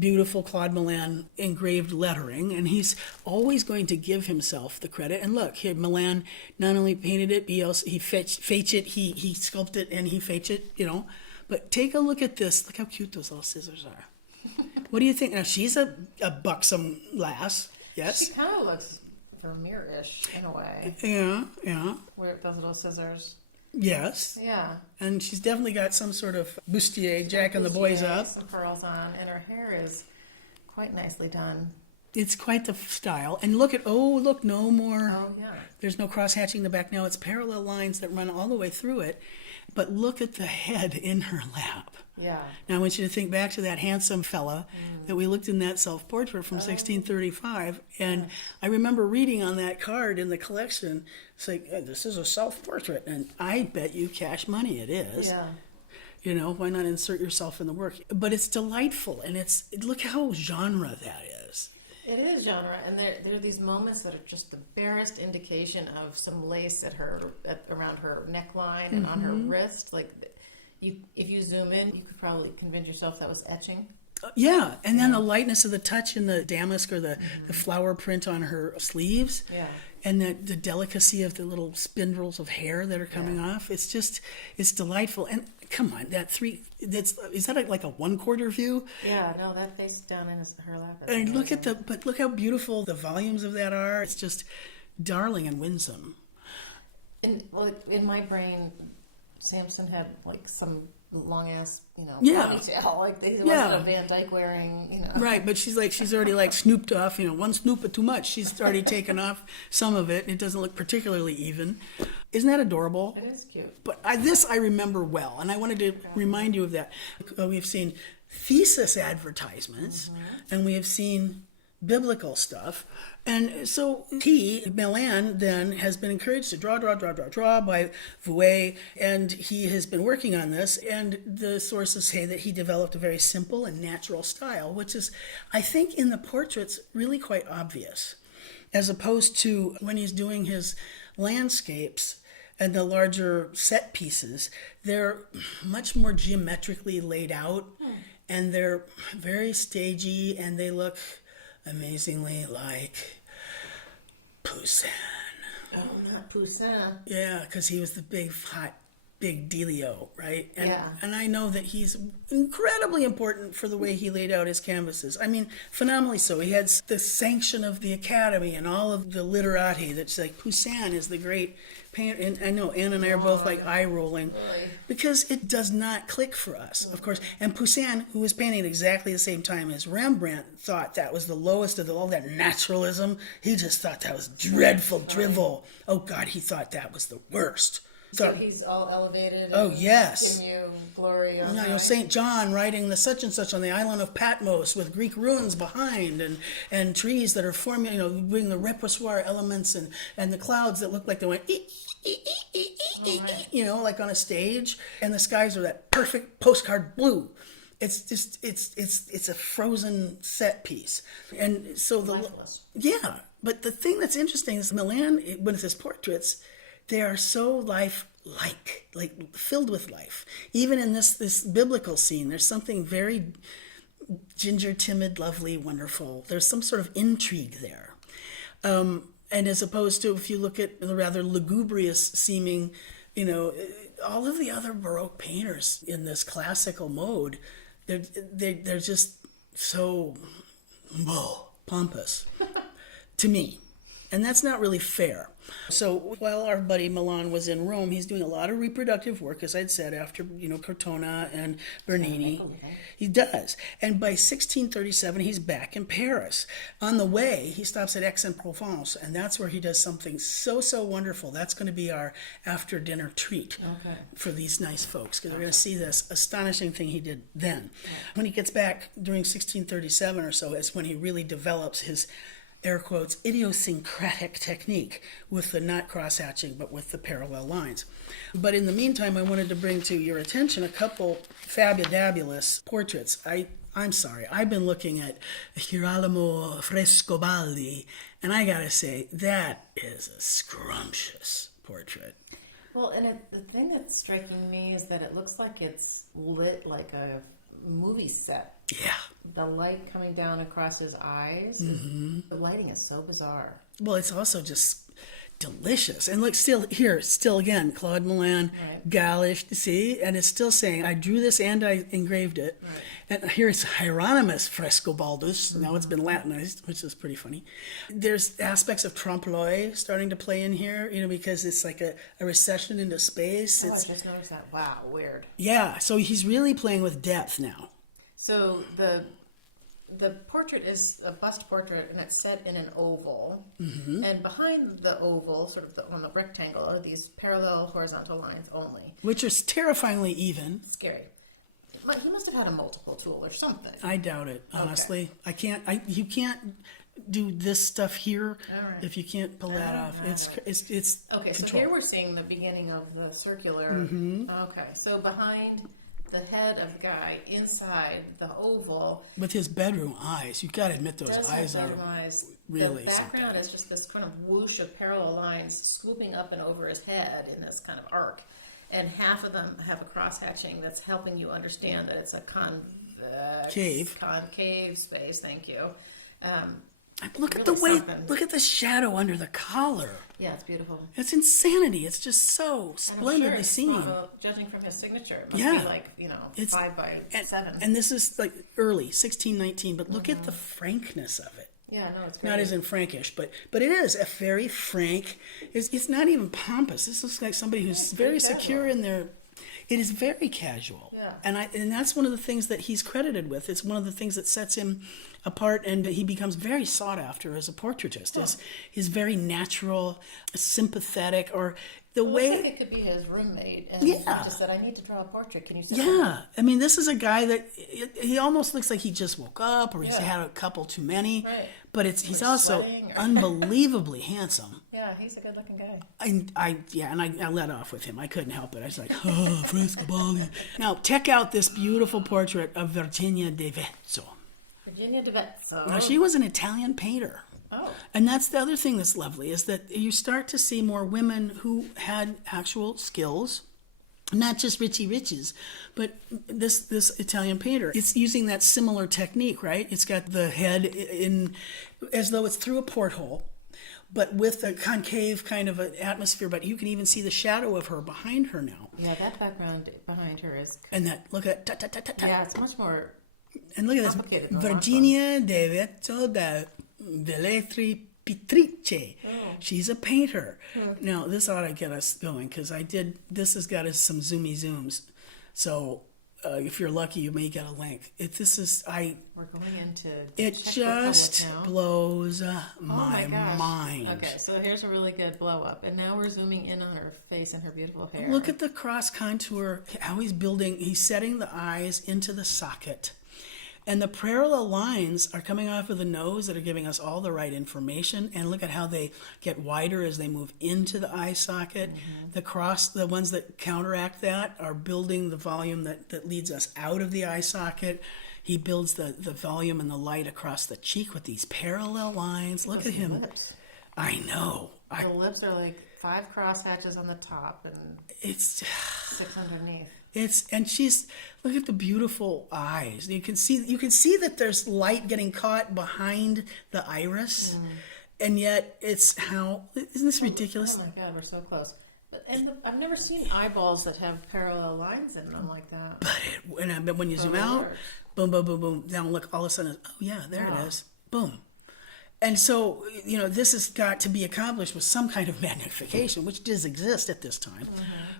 beautiful Claude Mellan engraved lettering, and he's always going to give himself the credit. And look, here Mellan not only painted it, he fetched it, he sculpted, and he fetched it, But take a look at this. Look how cute those little scissors are. What do you think? Now, she's a buxom lass, yes? She kind of looks Vermeer-ish in a way. Yeah. Where those little scissors. Yes. Yeah. And she's definitely got some sort of bustier, jacking the boys up. Some pearls on, and her hair is quite nicely done. It's quite the style. And look, no more. Oh, yeah. There's no cross-hatching in the back now. It's parallel lines that run all the way through it. But look at the head in her lap. Yeah. Now I want you to think back to that handsome fella that we looked in that self-portrait from 1635. And I remember reading on that card in the collection, it's like, this is a self-portrait. And I bet you cash money it is. Yeah. Why not insert yourself in the work? But it's delightful. And look how genre that is. It is genre, and there are these moments that are just the barest indication of some lace around her neckline and on her wrist. Like, if you zoom in, you could probably convince yourself that was etching. Yeah, and then the lightness of the touch in the damask or the flower print on her sleeves. Yeah. And the delicacy of the little spindles of hair that are coming off. It's delightful. And come on, is that like a 1/4 view? Yeah, no, that face down in her lap. And look how beautiful the volumes of that are. It's just darling and winsome. In my brain, Samson had like some long ass, ponytail. Like he wasn't a Van Dyke wearing, Right, but she's already like snooped off. One snoop but too much. She's already taken off some of it. It doesn't look particularly even. Isn't that adorable? It is cute. But I remember well, and I wanted to remind you of that. We've seen thesis advertisements, and we have seen biblical stuff. And so Mellan then has been encouraged to draw by Vouet, and he has been working on this, and the sources say that he developed a very simple and natural style, which is, I think, in the portraits really quite obvious, as opposed to when he's doing his landscapes and the larger set pieces. They're much more geometrically laid out, and they're very stagey, and they look amazingly like Poussin. Oh, not Poussin. Yeah, because he was the big dealio, right? And, Yeah. and I know that he's incredibly important for the way he laid out his canvases. I mean, phenomenally so. He had the sanction of the Academy and all of the literati. That's like, Poussin is the great painter. And I know Anne and I are both like eye rolling because it does not click for us, of course. And Poussin, who was painting at exactly the same time as Rembrandt, thought that was the lowest of all that naturalism. He just thought that was dreadful drivel. Oh God, he thought that was the worst. So he's all elevated. Oh, yes. Giving you glory. On St. John writing the such and such on the island of Patmos with Greek ruins behind and trees that are forming, bring the repoussoir elements and the clouds that look like they went, like on a stage. And the skies are that perfect postcard blue. It's just, it's a frozen set piece. And so Lifeless. yeah. But the thing that's interesting is Mellan, with his portraits, they are so life-like, like filled with life. Even in this biblical scene, there's something very ginger, timid, lovely, wonderful. There's some sort of intrigue there. And as opposed to, if you look at the rather lugubrious seeming, all of the other Baroque painters in this classical mode, they're just so pompous to me. And that's not really fair. So while our buddy Mellan was in Rome, he's doing a lot of reproductive work, as I'd said, after, Cortona and Bernini. He does. And by 1637, he's back in Paris. On the way, he stops at Aix-en-Provence, and that's where he does something so wonderful. That's going to be our after-dinner treat for these nice folks, because they're going to see this astonishing thing he did then. When he gets back during 1637 or so, is when he really develops his, air quotes, idiosyncratic technique with the not cross-hatching, but with the parallel lines. But in the meantime, I wanted to bring to your attention a couple fabulous portraits. I'm sorry, I've been looking at Girolamo Frescobaldi, and I gotta say, that is a scrumptious portrait. Well, and the thing that's striking me is that it looks like it's lit like a movie set. Yeah. The light coming down across his eyes. Mm-hmm. The lighting is so bizarre. Well, it's also just delicious. And look, still again, Claude Mellan, right. Galish, see? And it's still saying, I drew this and I engraved it. Right. And here it's Hieronymus Frescobaldus. Mm-hmm. Now it's been Latinized, which is pretty funny. There's aspects of trompe-l'oeil starting to play in here, because it's like a recession into space. I just noticed that. Wow, weird. Yeah, so he's really playing with depth now. So the portrait is a bust portrait, and it's set in an oval. Mm-hmm. And behind the oval, sort of on the rectangle, are these parallel horizontal lines only. Which are terrifyingly even. Scary. He must have had a multiple tool or something. I doubt it, honestly. Okay. You can't do this stuff here if you can't pull that off. It's okay, control. So here we're seeing the beginning of the circular. Mm-hmm. Okay, so behind the head of the guy, inside the oval, with his bedroom eyes, you got to admit those eyes are really. The background something. is just this kind of whoosh of parallel lines swooping up and over his head in this kind of arc, and half of them have a cross hatching that's helping you understand that it's a concave space. Thank you. Look really at the way. Look at the shadow under the collar. Yeah, it's beautiful. It's insanity. It's just so splendidly seen. Judging from his signature, it must be like it's 5 by 7. And this is like early 1619. But look at the frankness of it. Yeah, no, it's great. Not as in Frankish, but it is a very frank. It's not even pompous. This looks like somebody who's very secure in their. It is very casual, and that's one of the things that he's credited with. It's one of the things that sets him apart, and he becomes very sought after as a portraitist. Is he's very natural, sympathetic, or the way. I think it could be his roommate, and he just said, "I need to draw a portrait. Can you?" I mean, this is a guy that he almost looks like he just woke up, or he's had a couple too many. Right. But he's also unbelievably handsome. Yeah, he's a good-looking guy. I let off with him. I couldn't help it. I was like, Frescobaldi. Now, check out this beautiful portrait of Virginia de Vezzo. Virginia de Vezzo. Now, she was an Italian painter. Oh. And that's the other thing that's lovely, is that you start to see more women who had actual skills. Not just Richie Riches, but this Italian painter. It's using that similar technique, right? It's got the head in as though it's through a porthole, but with a concave kind of an atmosphere. But you can even see the shadow of her behind her now. Yeah, that background behind her is. And that, look at that, Yeah, it's much more. and look at this, complicated than Virginia de Vezzo da Velletri Pittrice. Oh. She's a painter. Now, this ought to get us going, because this has got us some zoomy zooms. So, if you're lucky, you may get a link. We're going into. It Czech just Republic now. blows Oh my gosh. mind. Okay, so here's a really good blow up, and now we're zooming in on her face and her beautiful hair. Look at the cross contour, how he's setting the eyes into the socket. And the parallel lines are coming off of the nose that are giving us all the right information. And look at how they get wider as they move into the eye socket. The ones that counteract that are building the volume that leads us out of the eye socket. He builds the volume and the light across the cheek with these parallel lines. Look at him. Lips. I know. The lips are like 5 cross hatches on the top and It's 6 underneath. and she's, look at the beautiful eyes. You can see that there's light getting caught behind the iris, and yet isn't this ridiculous? Oh my God, we're so close. I've never seen eyeballs that have parallel lines in them like that. But when you zoom out, boom, boom, boom, boom, now look, all of a sudden, oh yeah, there it is, boom. And so, this has got to be accomplished with some kind of magnification, which does exist at this time.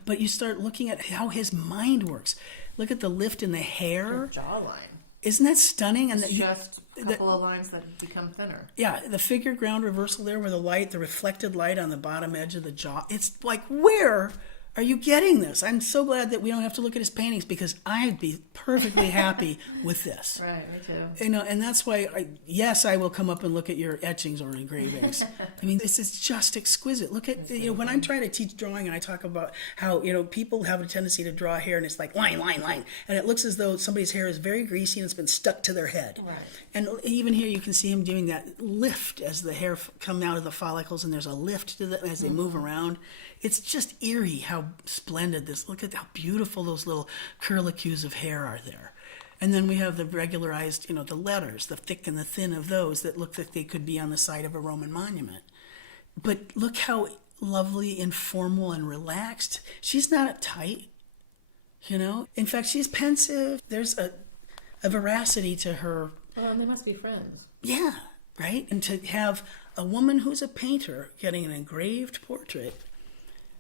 But you start looking at how his mind works. Look at the lift in the hair. Her jawline. Isn't that stunning? And It's just a couple of lines that become thinner. Yeah, the figure ground reversal there where the reflected light on the bottom edge of the jaw. It's like, where are you getting this? I'm so glad that we don't have to look at his paintings, because I'd be perfectly happy with this. Right, me too. And that's why, I will come up and look at your etchings or engravings. I mean, this is just exquisite. Look at, when I'm trying to teach drawing and I talk about how, people have a tendency to draw hair and it's like line, line, line. And it looks as though somebody's hair is very greasy and it's been stuck to their head. Right. And even here you can see him doing that lift as the hair come out of the follicles, and there's a lift to as they move around. It's just eerie how splendid this. Look at how beautiful those little curlicues of hair are there. And then we have the regularized, the letters, the thick and the thin of those that look like they could be on the side of a Roman monument. But look how lovely, informal, and relaxed. She's not uptight, In fact, she's pensive. There's a veracity to her. Well, they must be friends. Yeah, right? And to have a woman who's a painter getting an engraved portrait,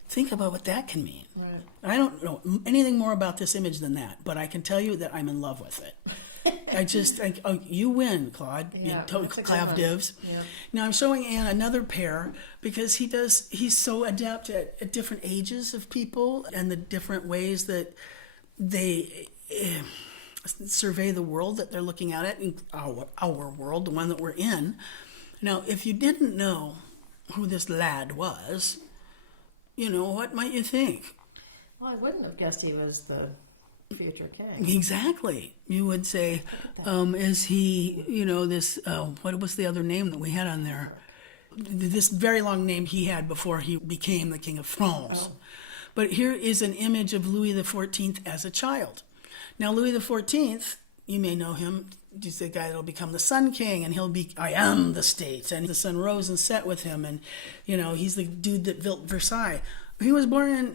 think about what that can mean. Right. I don't know anything more about this image than that, but I can tell you that I'm in love with it. I just think, you win, Claude. Yeah, Claude Divs. Yeah. Now I'm showing Anne another pair because he's so adept at different ages of people and the different ways that they survey the world that they're looking at it, our world, the one that we're in. Now, if you didn't know who this lad was, what might you think? Well, I wouldn't have guessed he was the future king. Exactly. You would say, is he, this, what was the other name that we had on there? This very long name he had before he became the King of France. Oh. But here is an image of Louis XIV as a child. Now, Louis XIV, you may know him, he's the guy that'll become the Sun King, and I am the state. And the sun rose and set with him, and, he's the dude that built Versailles. He was born in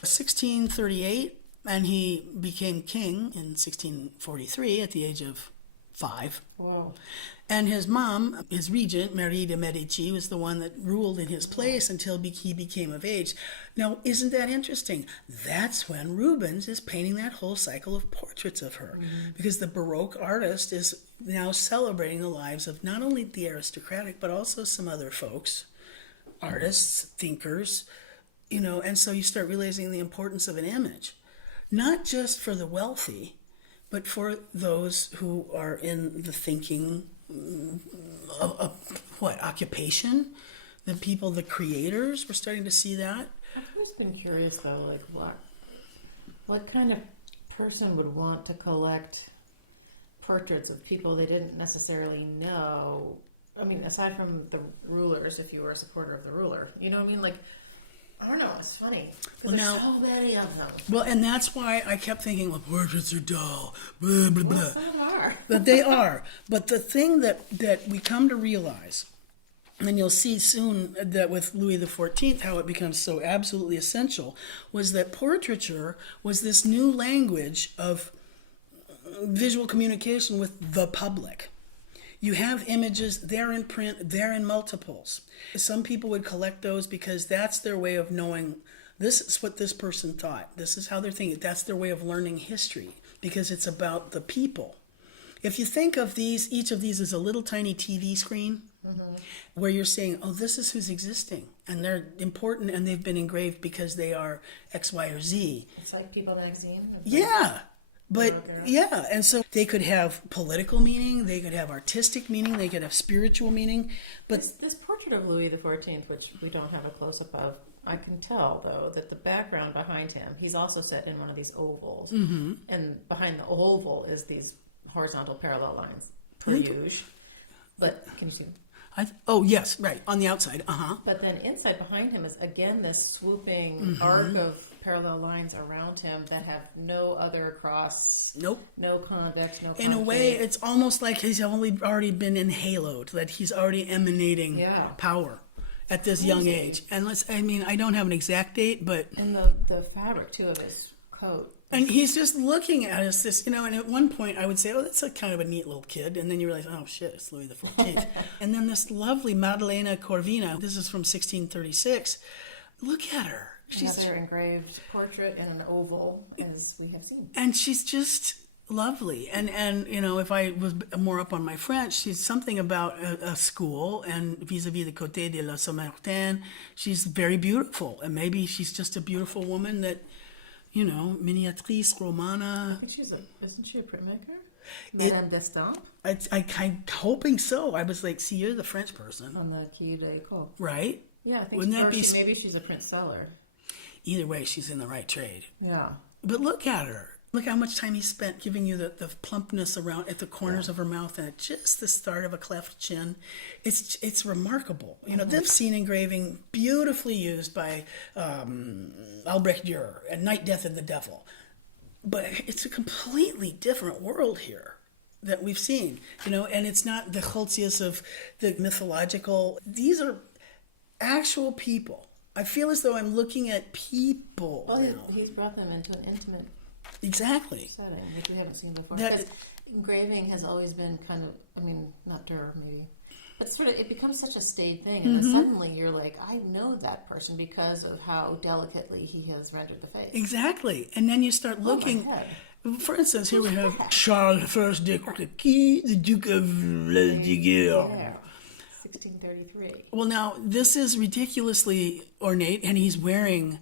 1638, and he became king in 1643 at the age of 5. Whoa. And his mom, his regent, Marie de Medici, was the one that ruled in his place until he became of age. Now, isn't that interesting? That's when Rubens is painting that whole cycle of portraits of her. Mm-hmm. Because the Baroque artist is now celebrating the lives of not only the aristocratic, but also some other folks, artists, thinkers, and so you start realizing the importance of an image. Not just for the wealthy, but for those who are in the thinking occupation, the people, the creators. We're starting to see that. I've always been curious though, like what kind of person would want to collect portraits of people they didn't necessarily know? I mean, aside from the rulers, if you were a supporter of the ruler, you know what I mean? Like, I don't know, it's funny. Well, there's so many of them. Well, and that's why I kept thinking, well, portraits are dull, blah, blah, blah. Well, some are. But they are. But the thing that we come to realize and you'll see soon that with Louis XIV, how it becomes so absolutely essential, was that portraiture was this new language of visual communication with the public. You have images, they're in print, they're in multiples. Some people would collect those because that's their way of knowing this is what this person thought. This is how they're thinking. That's their way of learning history because it's about the people. If you think of these, each of these is a little tiny TV screen where you're saying, oh, this is who's existing. And they're important and they've been engraved because they are X, Y, or Z. It's like People magazine. Yeah. But yeah, and so they could have political meaning, they could have artistic meaning, they could have spiritual meaning. But this portrait of Louis XIV, which we don't have a close-up of, I can tell, though, that the background behind him, he's also set in one of these ovals. Mm-hmm. And behind the oval is these horizontal parallel lines, per usual. But, can you see them? Oh, yes, right, on the outside, But then inside behind him is, again, this swooping arc of parallel lines around him that have no other cross. Nope. No convex, no concave. In a way, it's almost like he's already been enhaloed, that he's already emanating power at this young age. And I don't have an exact date, but... And the fabric, too, of his coat. And he's just looking at us, and at one point I would say, oh, that's a kind of a neat little kid. And then you realize, oh, shit, it's Louis XIV. And then this lovely Maddalena Corvina, this is from 1636. Look at her. She's another engraved portrait in an oval, as we have seen. And she's just lovely. And if I was more up on my French, she's something about a school, and vis-a-vis the Côté de la Saint-Martin, she's very beautiful. And maybe she's just a beautiful woman that... miniatrice romana. I think isn't she a printmaker? Madame d'Estampes? I'm hoping so. I was like, see, you're the French person. On the Quai d'École. Right? Yeah, I think maybe she's a print seller. Either way, she's in the right trade. Yeah. But look at her. Look how much time he spent giving you the plumpness around at the corners of her mouth and just the start of a cleft chin. It's remarkable. This scene engraving beautifully used by Albrecht Dürer and Night, Death, and the Devil. But it's a completely different world here that we've seen, and it's not the Holtzius of the mythological. These are actual people. I feel as though I'm looking at people. Well, he's brought them into an intimate exactly setting, which we haven't seen before. Because engraving has always been kind of, not Dürer maybe, but it becomes such a staid thing, and then suddenly you're like, I know that person because of how delicately he has rendered the face. Exactly, and then you start looking. For instance, here we have Charles I de Crequy, the Duke of Ludwig. 1633. Well, now this is ridiculously ornate, and he's wearing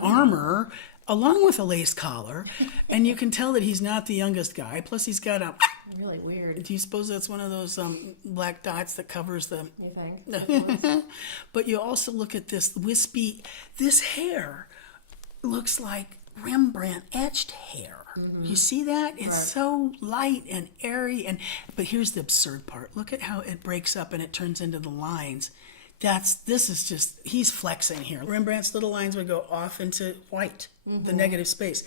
armor along with a lace collar, and you can tell that he's not the youngest guy. Plus, he's got a really weird. Do you suppose that's one of those black dots that covers the? You think? But you also look at this wispy. This hair looks like Rembrandt etched hair. You see that? It's so light and airy, but here's the absurd part. Look at how it breaks up and it turns into the lines. He's flexing here. Rembrandt's little lines would go off into white, the negative space.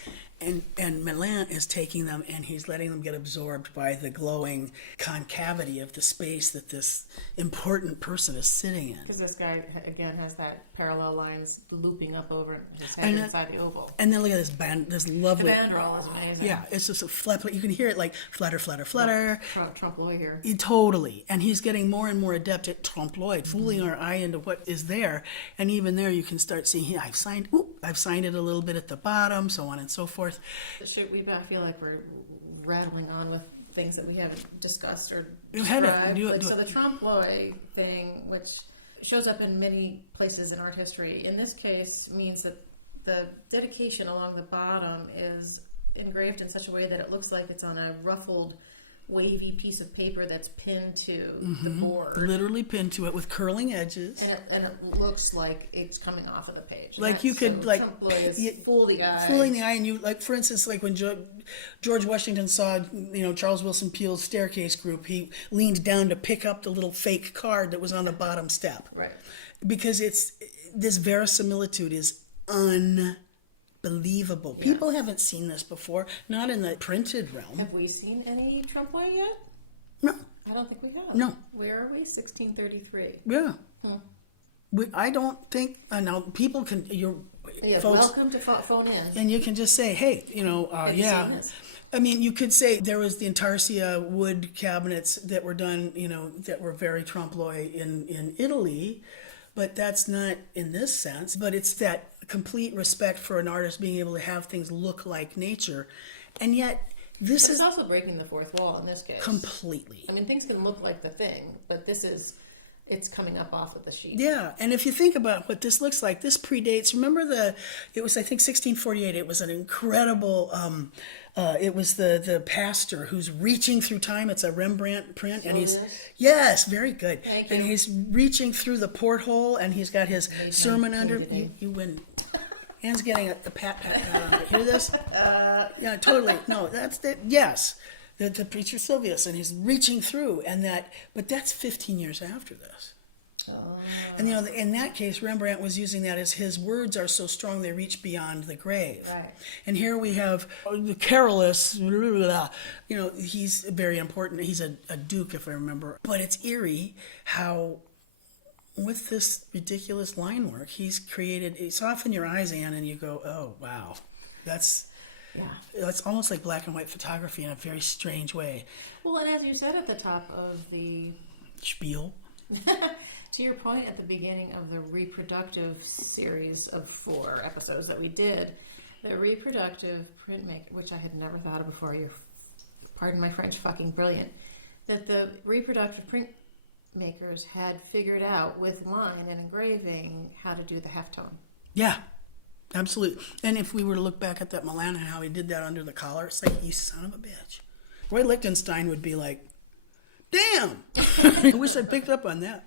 And Mellan is taking them and he's letting them get absorbed by the glowing concavity of the space that this important person is sitting in. Because this guy, again, has that parallel lines looping up over his head inside the oval. And then look at this this lovely... The banderole is amazing. Yeah, it's just a flap. You can hear it like flutter, flutter, flutter. Trompe-l'oeil here. Totally. And he's getting more and more adept at trompe-l'oeil, fooling our eye into what is there. And even there you can start seeing, I've signed it a little bit at the bottom, so on and so forth. I feel like we're rattling on with things that we haven't discussed or described. So the trompe-l'oeil thing, which shows up in many places in art history, in this case means that the dedication along the bottom is engraved in such a way that it looks like it's on a ruffled, wavy piece of paper that's pinned to the board. Literally pinned to it with curling edges. And it looks like it's coming off of the page. Like you could fool the eye. Fooling the eye, and you for instance, like when George Washington saw Charles Wilson Peele's Staircase Group, he leaned down to pick up the little fake card that was on the bottom step. Right. Because this verisimilitude is unbelievable. Yeah. People haven't seen this before, not in the printed realm. Have we seen any trompe-l'oeil yet? No. I don't think we have. No. Where are we? 1633. Yeah. I don't think, now people can, Yes, folks, welcome to phone in. and you can just say, hey, yeah. I mean, you could say there was the Intarsia wood cabinets that were done, that were very trompe l'oeil in Italy, but that's not in this sense. But it's that complete respect for an artist being able to have things look like nature. And yet, this It's is also breaking the fourth wall in this case. completely. I mean, things can look like the thing, but it's coming up off of the sheet. Yeah, and if you think about what this looks like, this predates. Remember it was I think 1648. It was an incredible. It was the pastor who's reaching through time. It's a Rembrandt print, and yes, very good. Thank and you. he's reaching through the porthole, and he's got his sermon under. You win. Anne's getting a pat on it. Hear this? Yeah, totally. No, that's it. Yes. The preacher Silvius, and he's reaching through, but that's 15 years after this. Oh. And in that case, Rembrandt was using that as his words are so strong they reach beyond the grave. Right. And here we have the Carolus. He's very important. He's a duke, if I remember. But it's eerie how, with this ridiculous line work, he's created. It's off in your eyes, Anne, and you go, "Oh wow, that's." Yeah. It's almost like black and white photography in a very strange way. Well, and as you said at the top of the spiel, to your point at the beginning of the reproductive series of 4 episodes that we did, the reproductive printmaker, which I had never thought of before, you're, pardon my French, fucking brilliant, that the reproductive printmakers had figured out with line and engraving how to do the halftone. Yeah. Absolutely. And if we were to look back at that Mellan and how he did that under the collar, it's like, you son of a bitch. Roy Lichtenstein would be like, damn! I wish I'd picked up on that.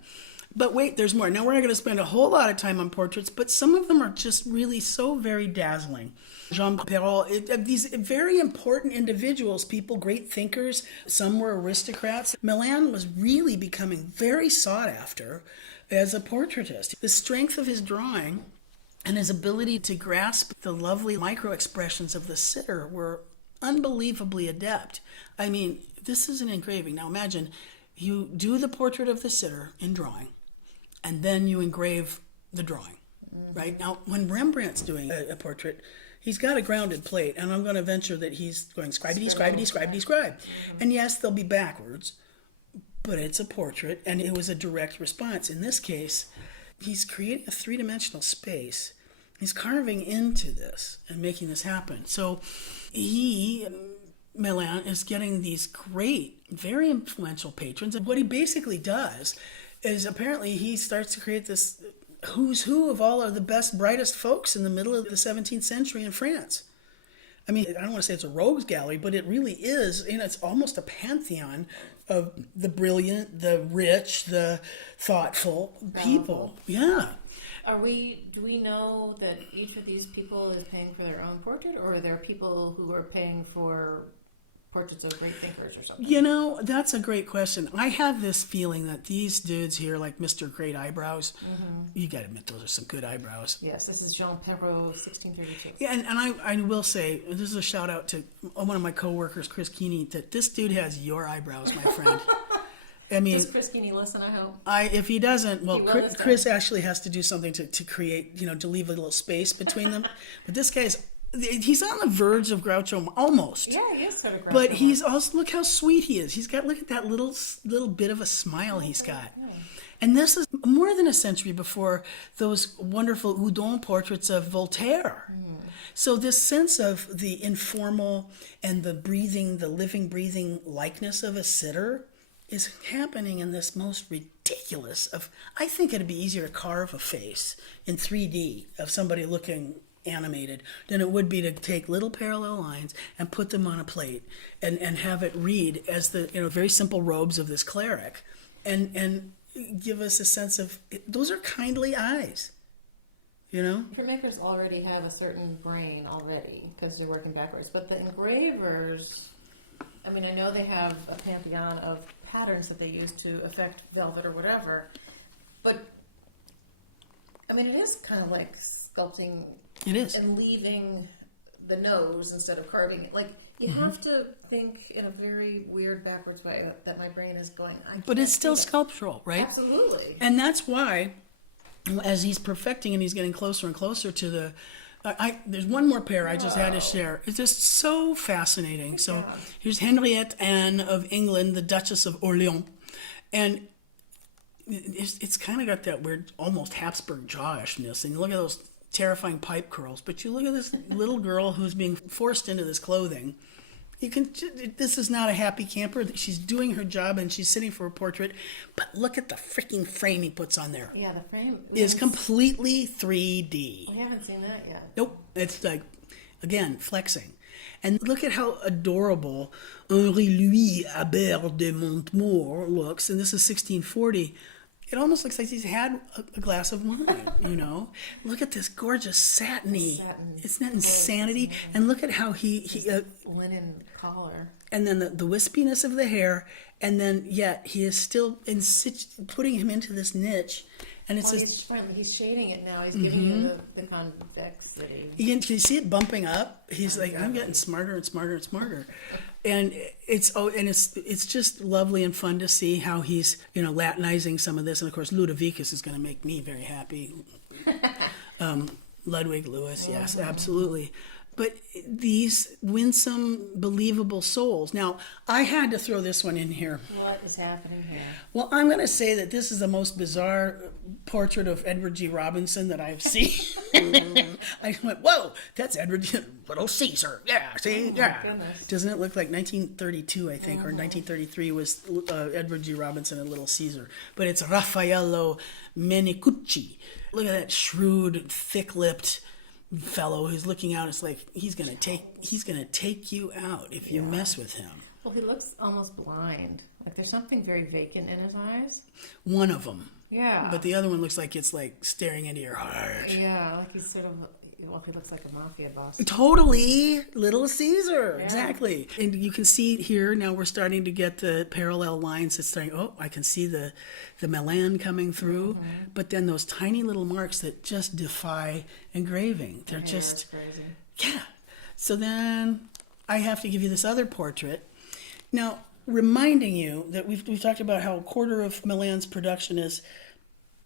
But wait, there's more. Now, we're not going to spend a whole lot of time on portraits, but some of them are just really so very dazzling. Jean Perrault, these very important individuals, people, great thinkers, some were aristocrats. Mellan was really becoming very sought after as a portraitist. The strength of his drawing and his ability to grasp the lovely micro-expressions of the sitter were unbelievably adept. I mean, this is an engraving. Now imagine, you do the portrait of the sitter in drawing, and then you engrave the drawing, right? Now, when Rembrandt's doing a portrait, he's got a grounded plate, and I'm going to venture that he's going scribity, scribity, scribity, scribe. And yes, they'll be backwards, but it's a portrait, and it was a direct response. In this case, he's creating a three-dimensional space. He's carving into this and making this happen. So Mellan, is getting these great, very influential patrons. And what he basically does is apparently he starts to create this who's who of all of the best, brightest folks in the middle of the 17th century in France. I mean, I don't want to say it's a rogues gallery, but it really is. It's almost a pantheon of the brilliant, the rich, the thoughtful people. Yeah. Do we know that each of these people is paying for their own portrait, or are there people who are paying for portraits of great thinkers or something? That's a great question. I have this feeling that these dudes here, like Mr. Great Eyebrows, you got to admit those are some good eyebrows. Yes, this is Jean Perrault, 1632. Yeah, and I will say, this is a shout out to one of my coworkers, Chris Keeney, that this dude has your eyebrows, my friend. I mean, does Chris Keeney listen, I hope? If he doesn't, well, Chris actually has to do something to create, to leave a little space between them. But this guy's, he's on the verge of Groucho, almost. Yeah, he is sort of Groucho. But he's also, look how sweet he is. He's got, look at that little bit of a smile he's got. Yeah. And this is more than a century before those wonderful Houdon portraits of Voltaire. So this sense of the informal and the living, breathing likeness of a sitter is happening in this most ridiculous of, I think it'd be easier to carve a face in 3D of somebody looking animated than it would be to take little parallel lines and put them on a plate and have it read as the very simple robes of this cleric and give us a sense of, those are kindly eyes. Printmakers already have a certain brain already because they're working backwards, but the engravers, I mean, I know they have a pantheon of patterns that they use to affect velvet or whatever, but I mean, it is kind of like sculpting. It is. And leaving the nose instead of carving it. Like, You have to think in a very weird, backwards way that my brain is going. But it's still sculptural, right? Absolutely. And that's why, as he's perfecting and he's getting closer and closer to the... there's one more pair I just had to share. It's just so fascinating. So here's Henriette Anne of England, the Duchess of Orleans. And it's kind of got that weird, almost Habsburg jawishness. And you look at those terrifying pipe curls. But you look at this little girl who's being forced into this clothing. This is not a happy camper. She's doing her job and she's sitting for a portrait. But look at the freaking frame he puts on there. Yeah, the frame is completely 3D. We haven't seen that yet. Nope. It's like, again, flexing. And look at how adorable Henri Louis Habert de Montmort looks. And this is 1640. It almost looks like he's had a glass of wine, you know. Look at this gorgeous satiny. Isn't that insanity? And look at how he linen collar. And then the wispiness of the hair, and then yet he is still putting him into this niche. And it's he's shading it now. He's giving you the convexity. You can see it bumping up. He's like, I'm getting smarter and smarter and smarter. And it's just lovely and fun to see how he's, Latinizing some of this. And of course, Ludovicus is going to make me very happy. Ludwig Lewis, yes, absolutely. But these winsome, believable souls. Now, I had to throw this one in here. What is happening here? Well, I'm going to say that this is the most bizarre portrait of Edward G. Robinson that I've seen. I went, whoa, that's Edward Little Caesar. Yeah, see? Yeah. Doesn't it look like 1932, I think, or 1933 was Edward G. Robinson and Little Caesar. But it's Raffaello Menicucci. Look at that shrewd, thick-lipped fellow who's looking out. It's like he's gonna take you out if you mess with him. Well, he looks almost blind. Like there's something very vacant in his eyes. One of them. Yeah. But the other one looks like it's like staring into your heart. Yeah, like he's sort of. Well, he looks like a mafia boss. Totally, Little Caesar, exactly. And you can see here now we're starting to get the parallel lines. It's starting. Oh, I can see the Mellan coming through, but then those tiny little marks that just defy engraving. They're just that's crazy. Yeah. So then I have to give you this other portrait. Now, reminding you that we've talked about how a quarter of Mellan's production is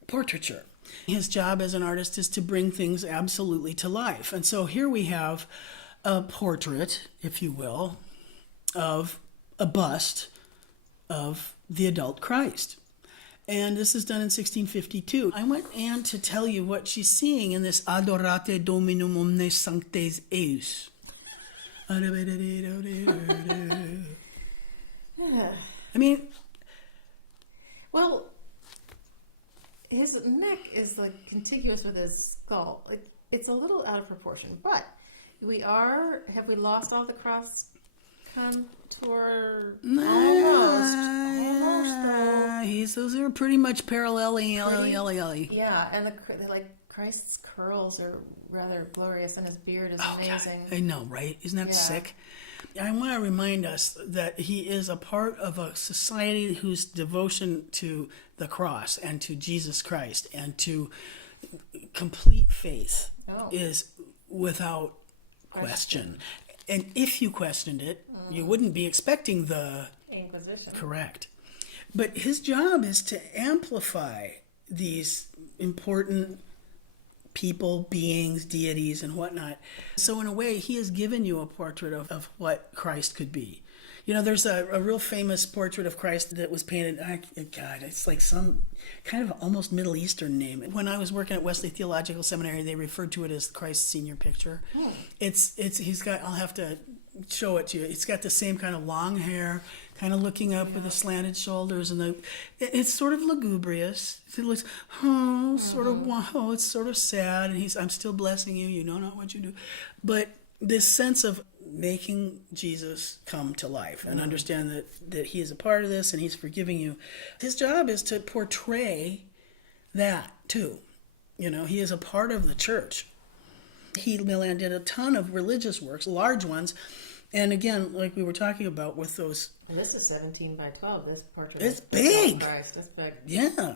portraiture. His job as an artist is to bring things absolutely to life. And so here we have a portrait, if you will, of a bust of the adult Christ. And this is done in 1652. I want Anne to tell you what she's seeing in this Adorate Dominum omnes sanctes eus. I mean... Well... his neck is like contiguous with his skull. It's a little out of proportion, but have we lost all the cross contour? Almost. Those are pretty much parallel. Yeah, and the Christ's curls are rather glorious, and his beard is amazing. God, I know, right? Isn't that sick? I want to remind us that he is a part of a society whose devotion to the cross and to Jesus Christ and to complete faith is without question. And if you questioned it, you wouldn't be expecting the Inquisition. Correct. But his job is to amplify these important people, beings, deities, and whatnot. So in a way, he has given you a portrait of what Christ could be. There's a real famous portrait of Christ that was painted, God, it's like some kind of almost Middle Eastern name. When I was working at Wesley Theological Seminary, they referred to it as Christ's senior picture. Oh. He's got, I'll have to show it to you. It's got the same kind of long hair, kind of looking up with the slanted shoulders, and it's sort of lugubrious. It looks, it's sort of sad, and I'm still blessing you. You know not what you do, but this sense of making Jesus come to life and understand that he is a part of this and he's forgiving you. His job is to portray that too. He is a part of the church. Mellan did a ton of religious works, large ones. And again, like we were talking about with those... And this is 17 by 12, this portrait. It's big! Christ, it's big. Yeah.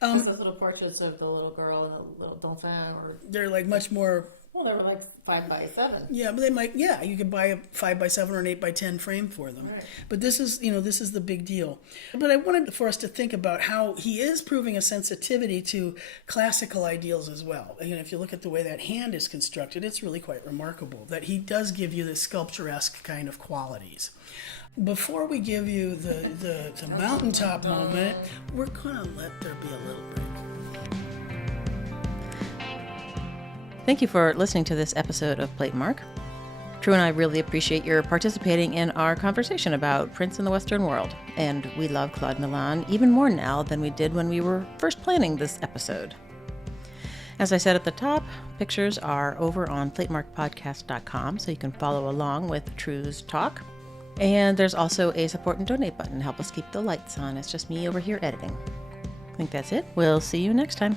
Those little portraits of the little girl and the little dauphin. They're like much more Well, they were like 5x7. Yeah, but they might. Yeah, you could buy a 5x7 or an 8x10 frame for them. Right. But this is the big deal. But I wanted for us to think about how he is proving a sensitivity to classical ideals as well. If you look at the way that hand is constructed, it's really quite remarkable that he does give you this sculpturesque kind of qualities. Before we give you the mountaintop moment, we're gonna let there be a little break. Thank you for listening to this episode of Platemark. Drew and I really appreciate your participating in our conversation about prints in the Western world, and we love Claude Mellan even more now than we did when we were first planning this episode. As I said at the top, pictures are over on platemarkpodcast.com, so you can follow along with Drew's talk. And there's also a support and donate button to help us keep the lights on. It's just me over here editing. I think that's it. We'll see you next time.